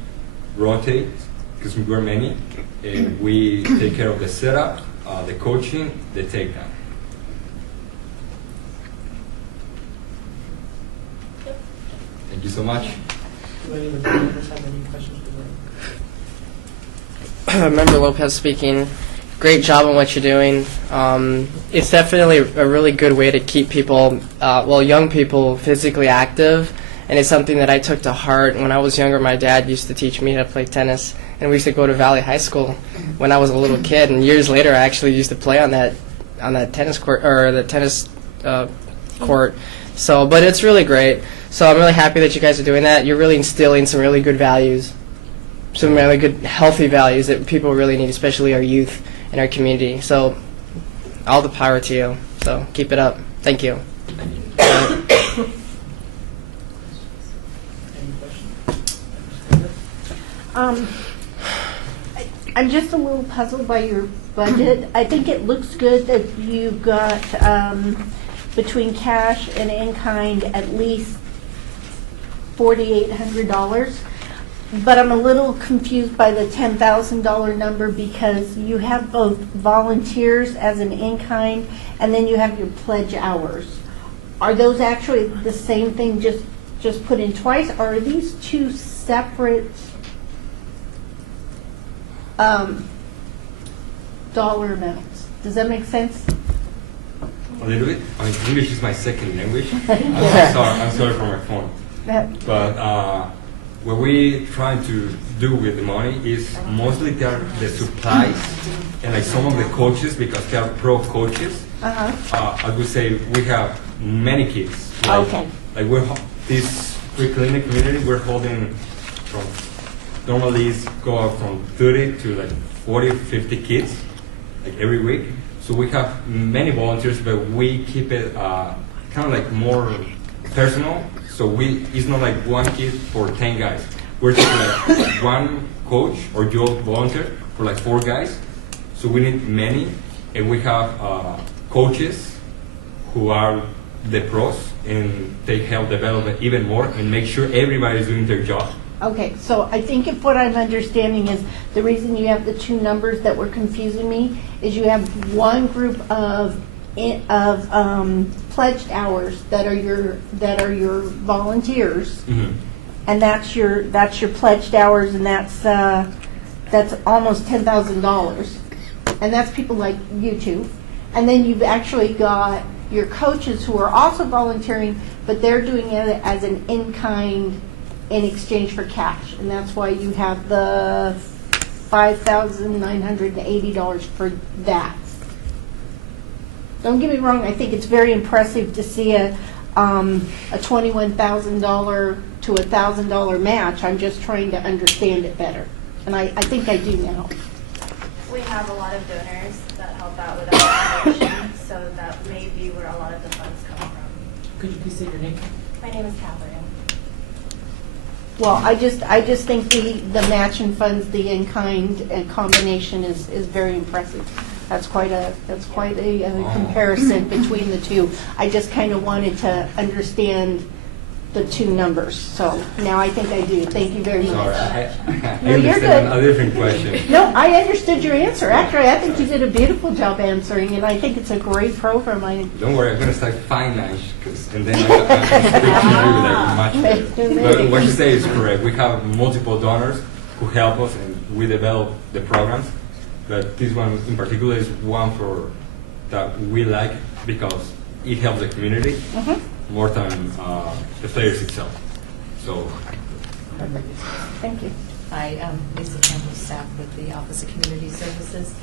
rotate because we're many, and we take care of the setup, the coaching, the takedown. Thank you so much. Do any of the board members have any questions for Ray? Member Lopez speaking. Great job on what you're doing. It's definitely a really good way to keep people, young people, physically active, and it's something that I took to heart. When I was younger, my dad used to teach me how to play tennis, and we used to go to Valley High School when I was a little kid. And years later, I actually used to play on that tennis court or the tennis court. So, but it's really great. So I'm really happy that you guys are doing that. You're really instilling some really good values, some really good, healthy values that people really need, especially our youth in our community. So all the power to you. So keep it up. Thank you. Any questions? I'm just a little puzzled by your budget. I think it looks good that you've got between cash and in-kind at least $4,800. But I'm a little confused by the $10,000 number because you have both volunteers as an in-kind and then you have your pledge hours. Are those actually the same thing, just put in twice, or are these two separate dollar amounts? Does that make sense? A little bit. I mean, English is my second language. I'm sorry for my phone. But what we trying to do with the money is mostly the supplies and like some of the coaches, because they are pro coaches. I would say we have many kids. Like this free clinic community, we're holding from normally go up from 30 to like 40, 50 kids like every week. So we have many volunteers, but we keep it kind of like more personal. So it's not like one kid for 10 guys. We're just like one coach or youth volunteer for like 4 guys. So we need many, and we have coaches who are the pros, and they help develop it even more and make sure everybody is doing their job. Okay, so I think if what I'm understanding is the reason you have the two numbers that were confusing me is you have one group of pledged hours that are your volunteers, and that's your pledged hours, and that's almost $10,000, and that's people like you two, and then you've actually got your coaches who are also volunteering, but they're doing it as an in-kind in exchange for cash, and that's why you have the $5,980 for that. Don't get me wrong, I think it's very impressive to see a $21,000 to $1,000 match. I'm just trying to understand it better, and I think I do now. We have a lot of donors that help out with our foundation, so that may be where a lot of the funds come from. Could you please say your name? My name is Catherine. Well, I just think the matching funds, the in-kind combination is very impressive. That's quite a comparison between the two. I just kind of wanted to understand the two numbers. So now I think I do. Thank you very much. Sorry, I No, you're understand good. a different question. No, I understood your answer. Actually, I think you did a beautiful job answering, and I think it's a great program. Don't worry, I'm going to start finance, and then I'm going to speak to you like much better. But what you say is correct. We have multiple donors who help us, and we develop the programs. But this one in particular is one that we like because it helps the community more than the players itself. So, thank you. Hi, Lisa Campbell, staff with the Office of Community Services.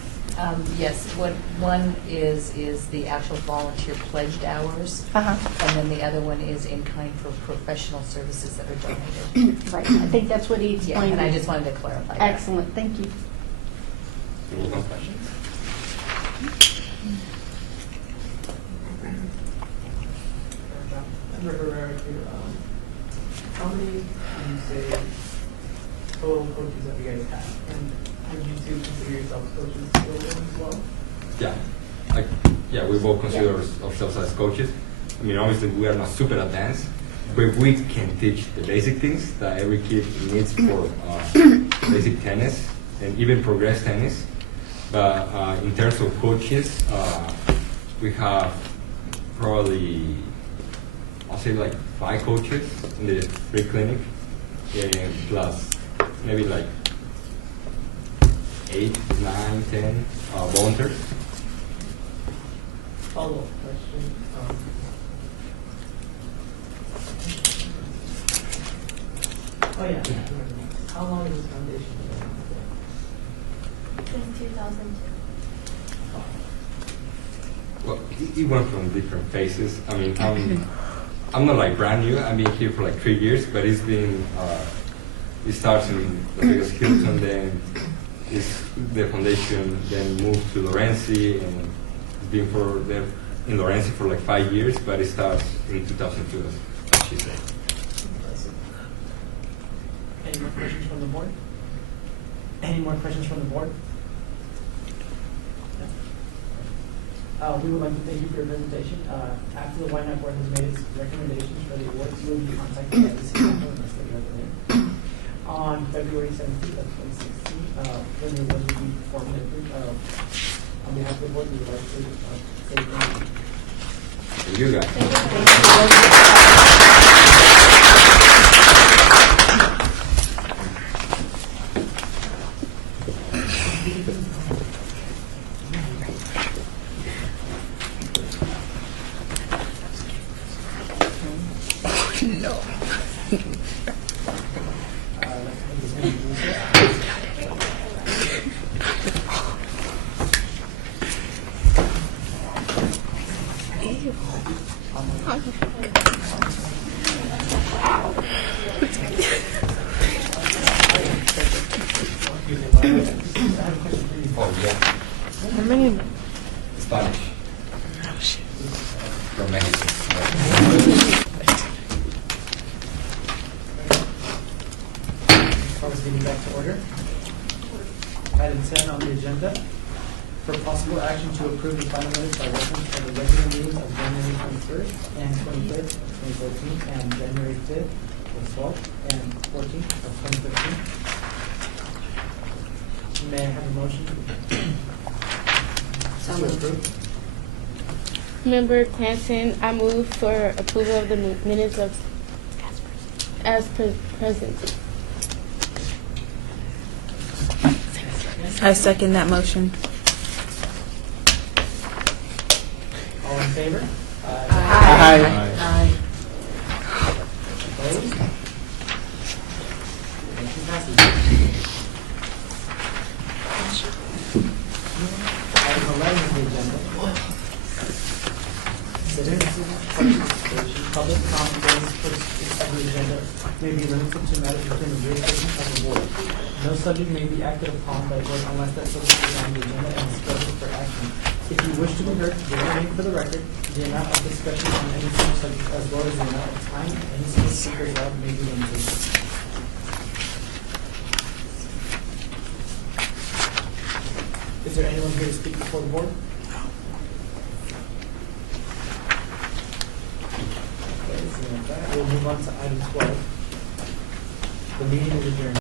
Yes, one is the actual volunteer pledged hours, and then the other one is in kind for professional services that are donated. Right, I think that's what he explained. Yeah, and I just wanted to clarify that. Excellent, thank you. Member Herrera here. How many, would you say, total coaches have you guys had? And would you two consider yourselves coaches as well? Yeah, we both consider ourselves as coaches. I mean, obviously we are not super advanced, but we can teach the basic things that every kid needs for basic tennis and even progress tennis. But in terms of coaches, we have probably, I'll say like 5 coaches in the free clinic, and plus maybe like 8, 9, 10 volunteers. Follow-up question. Oh yeah. How long is this foundation? Since 2002. Well, it went from different phases. I mean, I'm not like brand new. I've been here for like 3 years, but it's been, it starts in the biggest Hilton, then it's the foundation, then moved to Lorenzi, and it's been in Lorenzi for like 5 years, but it starts in 2002, as she said. Any more questions from the board? Any more questions from the board? We would like to thank you for your presentation. After the Ynapp board has made its recommendations for the awards, you will be contacted by the city council unless they have name. On February 17th of 2016, when the awards will be formally approved, on behalf of the board, we would like to say thank you. Thank you, guys. No. Oh, yeah. How many? Spanish. Oh, shit. From Mexico. Call this meeting back to order. Item 10 on the agenda. For possible action to approve the final minutes by reference for the regular meetings of January 21st and 23rd of 2014 and January 5th, or 12th, and 14th of 2015. May I have a motion So to moved. approve? Member Clanton, I move for approval of the minutes of as present. I second that motion. All in favor? Aye. Opposed? Motion passes. Item 11 on the agenda. Citizen participation, public comment during this portion of the agenda may be limited to matters within the jurisdiction of the board. No subject may be acted upon by the board unless that subject is on the agenda and is scheduled for action. If you wish to be heard, give your name for the record. The amount of discussion on any such subject as well as the amount of time any single speaker is allowed may be limited. Is there anyone here to speak before the board? Okay, so with that, we'll move on to item 12. The meeting is adjourned.